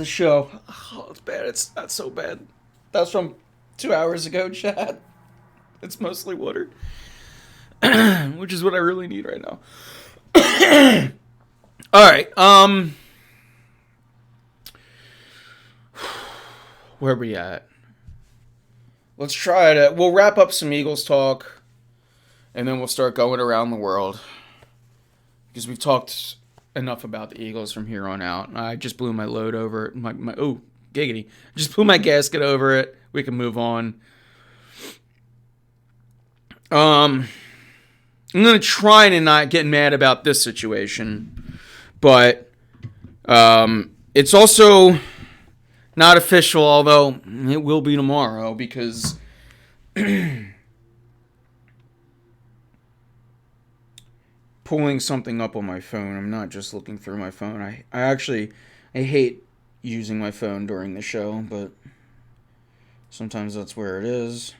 show. Oh, it's bad. It's not so bad. That's from 2 hours ago, Chad. It's mostly water. Which is what I really need right now. All right. Where are we at? Let's try it. We'll wrap up some Eagles talk, and then we'll start going around the world. Because we've talked enough about the Eagles from here on out. I just blew my load over it. Giggity. Just blew my gasket over it. We can move on. I'm going to try to not get mad about this situation. But it's also not official, although it will be tomorrow, because pulling something up on my phone, I'm not just looking through my phone. I hate using my phone during the show, but sometimes that's where it is.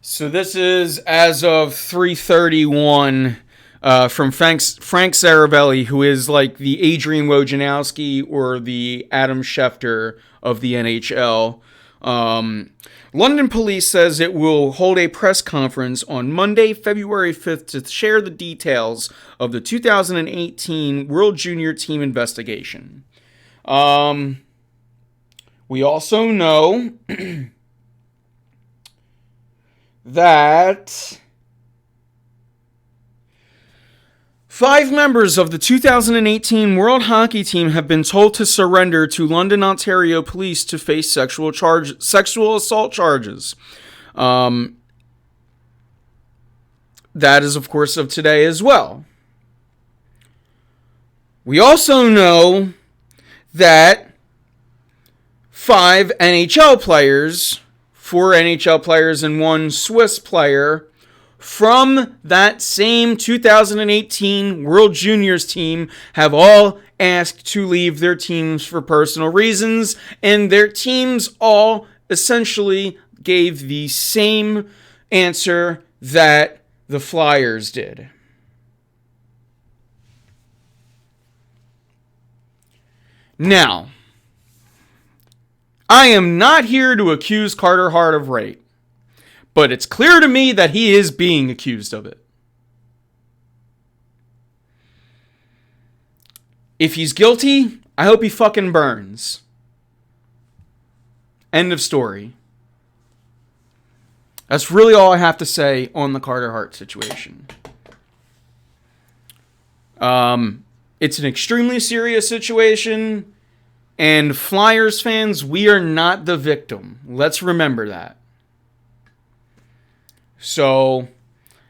So this is as of 3:31 from Frank Saravelli, who is like the Adrian Wojnarowski or the Adam Schefter of the NHL. London police says it will hold a press conference on Monday, February 5th to share the details of the 2018 World Junior Team investigation. We also know that 5 members of the 2018 World Hockey Team have been told to surrender to London, Ontario police to face sexual assault charges. That is, of course, of today as well. We also know that 5 NHL players, 4 NHL players and 1 Swiss player from that same 2018 World Juniors team have all asked to leave their teams for personal reasons, and their teams all essentially gave the same answer that the Flyers did. Now, I am not here to accuse Carter Hart of rape, but it's clear to me that he is being accused of it. If he's guilty, I hope he fucking burns. End of story. That's really all I have to say on the Carter Hart situation. It's an extremely serious situation, and Flyers fans, we are not the victim. Let's remember that. So,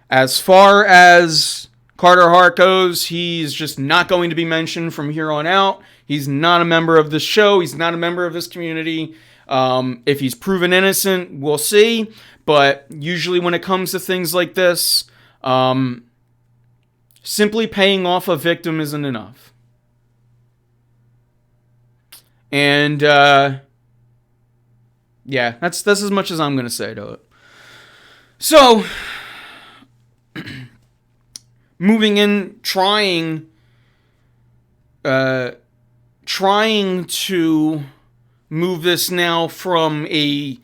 as far as Carter Hart goes, he's just not going to be mentioned from here on out. He's not a member of this show. He's not a member of this community. If he's proven innocent, we'll see. But usually when it comes to things like this, simply paying off a victim isn't enough. And, yeah, that's as much as I'm going to say to it. So, moving in, trying to move this now from an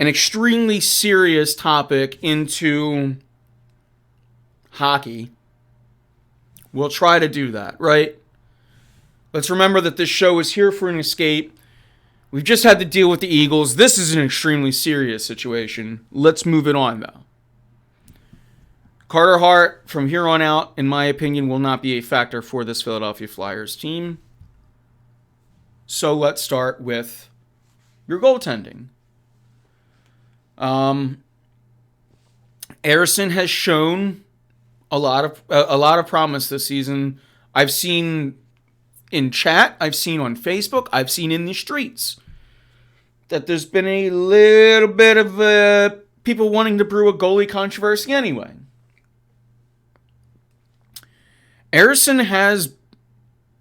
extremely serious topic into hockey. We'll try to do that, right? Let's remember that this show is here for an escape. We've just had to deal with the Eagles. This is an extremely serious situation. Let's move it on, though. Carter Hart, from here on out, in my opinion, will not be a factor for this Philadelphia Flyers team. So let's start with your goaltending. Ersson has shown a lot of promise this season. I've seen in chat, I've seen on Facebook, I've seen in the streets that there's been a little bit of people wanting to brew a goalie controversy anyway. Ersson has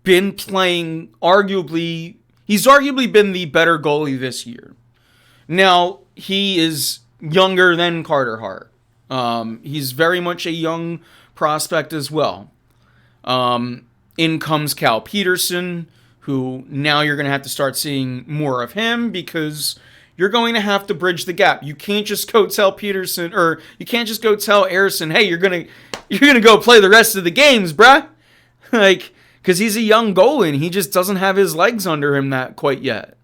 been playing he's arguably been the better goalie this year. Now, he is younger than Carter Hart. He's very much a young prospect as well. In comes Cal Peterson, who now you're going to have to start seeing more of him because you're going to have to bridge the gap. You can't just go tell Peterson, or you can't just go tell Ersson, hey, you're gonna go play the rest of the games, bruh. Like, because he's a young goalie and he just doesn't have his legs under him that quite yet.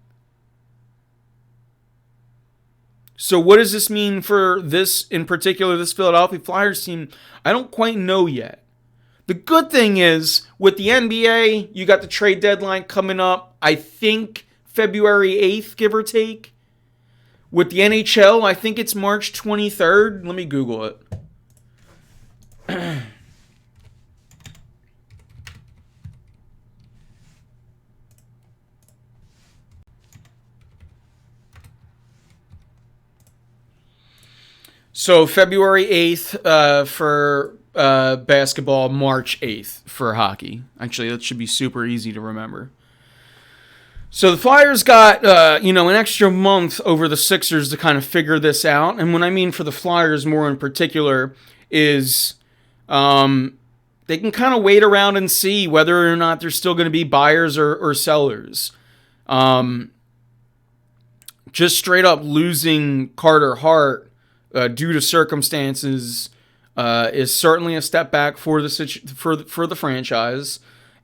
So what does this mean for this, in particular, this Philadelphia Flyers team? I don't quite know yet. The good thing is, with the NBA, you got the trade deadline coming up, I think February 8th, give or take. With the NHL, I think it's March 23rd. Let me Google it. So February 8th for basketball, March 8th for hockey. Actually, that should be super easy to remember. So the Flyers got, an extra month over the Sixers to kind of figure this out. And what I mean for the Flyers more in particular is they can kind of wait around and see whether or not there's still going to be buyers or sellers. Just straight up losing Carter Hart due to circumstances is certainly a step back for the franchise.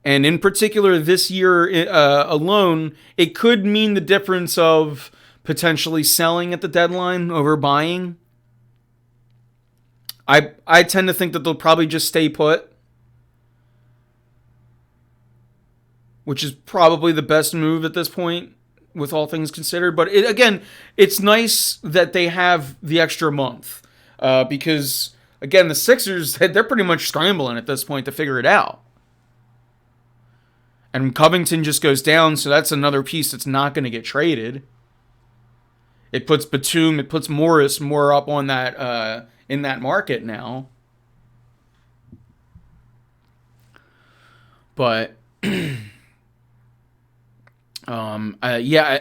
And in particular, this year alone, it could mean the difference of potentially selling at the deadline over buying. I tend to think that they'll probably just stay put, which is probably the best move at this point, with all things considered. But it's nice that they have the extra month because, again, the Sixers, they're pretty much scrambling at this point to figure it out. And Covington just goes down, so that's another piece that's not going to get traded. It puts Batum, it puts Morris more up on that in that market now. But yeah,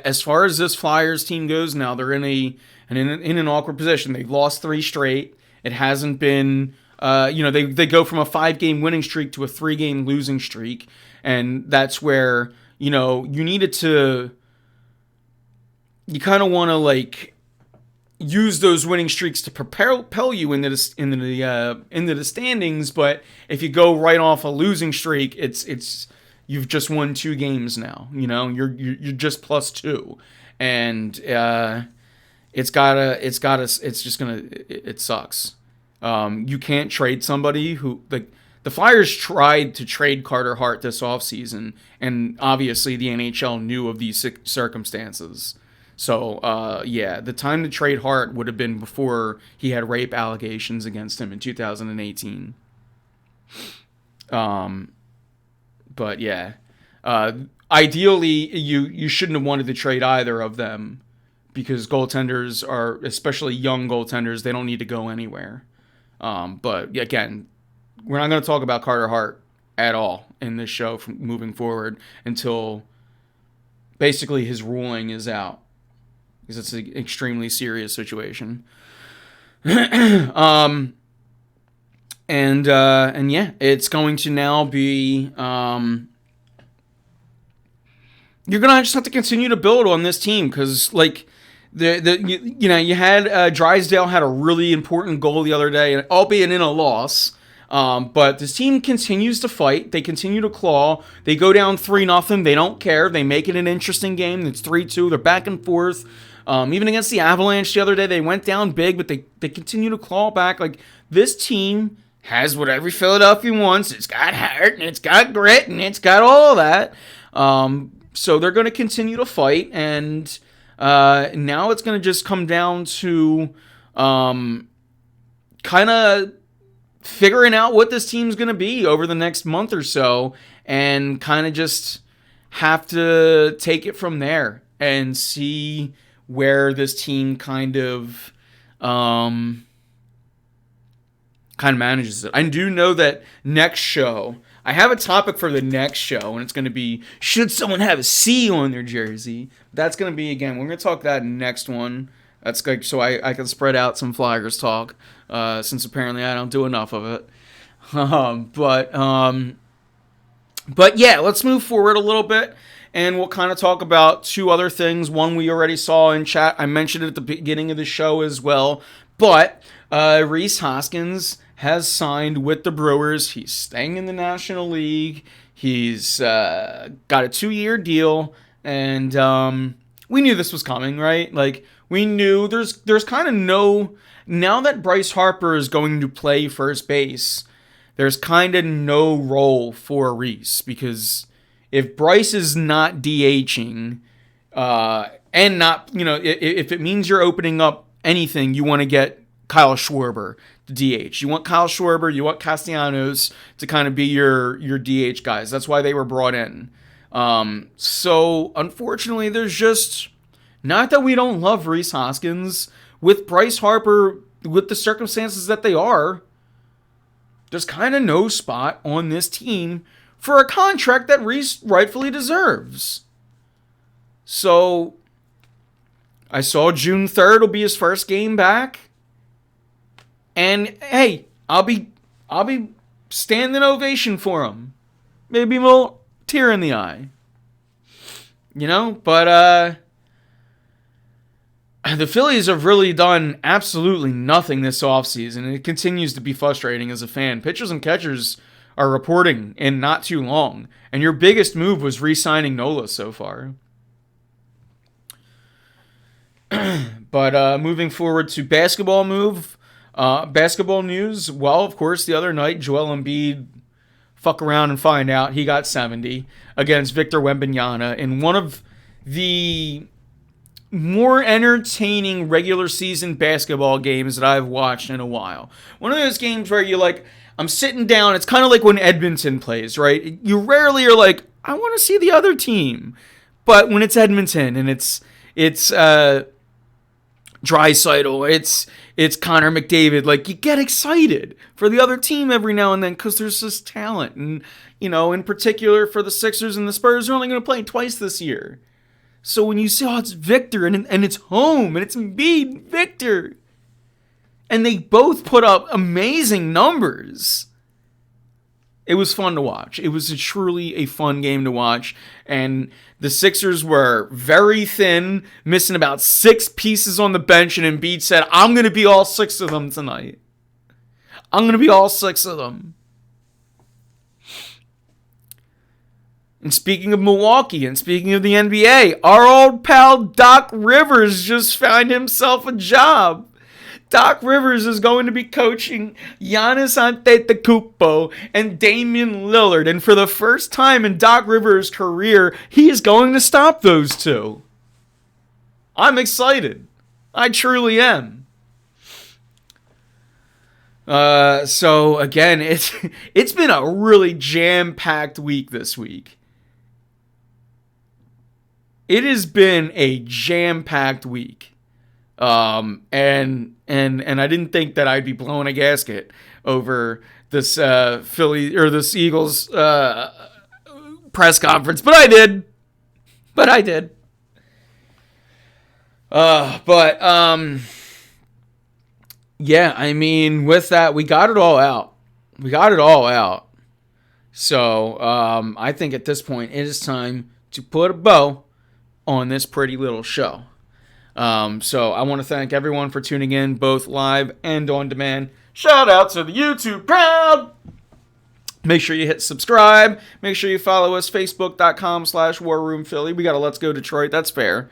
as far as this Flyers team goes now, they're in an awkward position. They've lost 3 straight. It hasn't been they go from a 5-game winning streak to a 3-game losing streak, and that's where you needed to. You kind of want to like use those winning streaks to propel you into the standings, but if you go right off a losing streak, it's you've just won 2 games now. You're just +2, and it sucks. You can't trade somebody who like the Flyers tried to trade Carter Hart this offseason, and obviously the NHL knew of these circumstances. So, yeah, the time to trade Hart would have been before he had rape allegations against him in 2018. But, yeah. Ideally, you shouldn't have wanted to trade either of them because goaltenders are, especially young goaltenders, they don't need to go anywhere. But, again, we're not going to talk about Carter Hart at all in this show from moving forward until basically his ruling is out. Because it's an extremely serious situation. And yeah, it's going to now be you're gonna just have to continue to build on this team because like you had Drysdale had a really important goal the other day, albeit in a loss. But this team continues to fight. They continue to claw. They go down 3-0. They don't care. They make it an interesting game. It's 3-2. They're back and forth. Even against the Avalanche the other day, they went down big, but they continue to claw back. Like, this team has what every Philadelphia wants. It's got heart, and it's got grit, and it's got all that. So they're going to continue to fight, and now it's going to just come down to kind of figuring out what this team's going to be over the next month or so, and kind of just have to take it from there and see where this team kind of manages it. I do know that next show, I have a topic for the next show, and it's going to be, should someone have a C on their jersey? That's going to be, again, we're going to talk that next one. That's like so I can spread out some Flyers talk, since apparently I don't do enough of it. But yeah, let's move forward a little bit. And we'll kind of talk about 2 other things. One we already saw in chat. I mentioned it at the beginning of the show as well. But Rhys Hoskins has signed with the Brewers. He's staying in the National League. He's got a 2-year deal. And we knew this was coming, right? Like, we knew there's kind of no... Now that Bryce Harper is going to play first base, there's kind of no role for Rhys because... If Bryce is not DHing, and not, if it means you're opening up anything, you want to get Kyle Schwarber to DH. You want Kyle Schwarber, you want Castellanos to kind of be your DH guys. That's why they were brought in. So, unfortunately, there's just, not that we don't love Rhys Hoskins, with Bryce Harper, with the circumstances that they are, there's kind of no spot on this team for a contract that Rhys rightfully deserves. So, I saw June 3rd will be his first game back. And, hey, I'll be standing ovation for him. Maybe a little tear in the eye. But, the Phillies have really done absolutely nothing this offseason, and it continues to be frustrating as a fan. Pitchers and catchers are reporting in not too long, and your biggest move was re-signing Nola so far. But moving forward to basketball news, well, of course, the other night, Joel Embiid, fuck around and find out, he got 70 against Victor Wembanyama in one of the more entertaining regular season basketball games that I've watched in a while. One of those games where you're like, I'm sitting down. It's kind of like when Edmonton plays, right? You rarely are like, I want to see the other team. But when it's Edmonton and it's Draisaitl, it's Connor McDavid, like, you get excited for the other team every now and then because there's this talent. And, in particular for the Sixers and the Spurs, they're only going to play twice this year. So when you see, it's Victor and it's home and it's Embiid, Victor, and they both put up amazing numbers, it was fun to watch. It was truly a fun game to watch. And the Sixers were very thin, missing about 6 pieces on the bench, and Embiid said, I'm going to be all 6 of them tonight. I'm going to be all 6 of them. And speaking of Milwaukee and speaking of the NBA, our old pal Doc Rivers just found himself a job. Doc Rivers is going to be coaching Giannis Antetokounmpo and Damian Lillard. And for the first time in Doc Rivers' career, he is going to stop those two. I'm excited. I truly am. So again, it's been a really jam-packed week this week. It has been a jam-packed week. And I didn't think that I'd be blowing a gasket over this Philly or this Eagles press conference, but I did. Yeah, I mean, with that, we got it all out. So I think at this point it is time to put a bow on this pretty little show. So I want to thank everyone for tuning in, both live and on demand. Shout out to the YouTube crowd. Make sure you hit subscribe. Make sure you follow us, facebook.com/warroomphilly. We got a Let's Go Detroit. That's fair.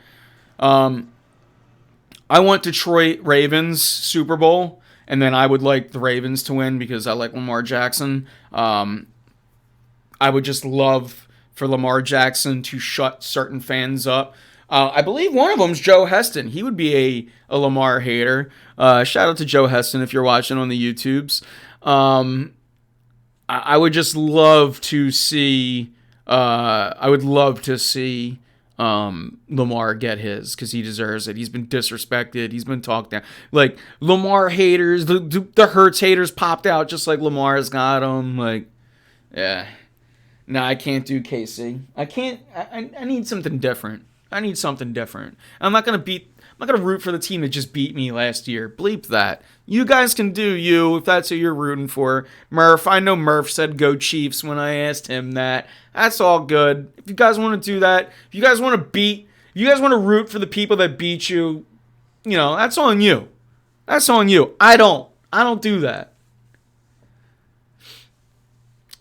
I want Detroit Ravens Super Bowl, and then I would like the Ravens to win because I like Lamar Jackson. I would just love for Lamar Jackson to shut certain fans up. I believe one of them is Joe Heston. He would be a Lamar hater. Shout out to Joe Heston if you're watching on the YouTubes. I would just love to see. Lamar get his because he deserves it. He's been disrespected. He's been talked down. Like, Lamar haters, the Hurts haters popped out just like Lamar's got them. Like, yeah. No, I can't do KC. I can't. I need something different. I'm not gonna root for the team that just beat me last year. Bleep that. You guys can do you if that's who you're rooting for. Murph, I know Murph said go Chiefs when I asked him that. That's all good. If you guys want to do that, if you guys want to root for the people that beat you, that's on you. I don't do that.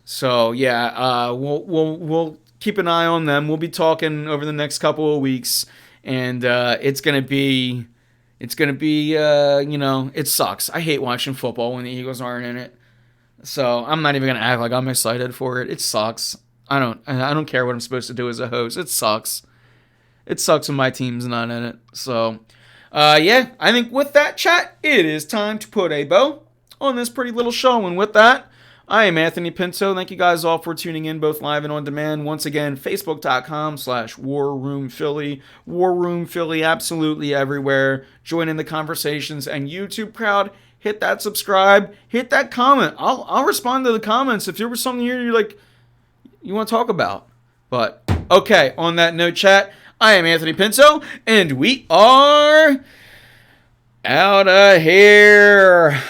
So yeah, we'll keep an eye on them. We'll be talking over the next couple of weeks, and it's gonna be, it sucks. I hate watching football when the Eagles aren't in it. So I'm not even gonna act like I'm excited for it. It sucks. I don't care what I'm supposed to do as a host. It sucks. It sucks when my team's not in it. So, yeah, I think with that, chat, it is time to put a bow on this pretty little show. And with that, I am Anthony Pinto. Thank you guys all for tuning in, both live and on demand. Once again, facebook.com/warroomphilly. War Room Philly, absolutely everywhere. Join in the conversations. And YouTube crowd, hit that subscribe, hit that comment. I'll respond to the comments if there was something here you're like, you want to talk about. But, okay, on that note, chat, I am Anthony Pinto, and we are out of here.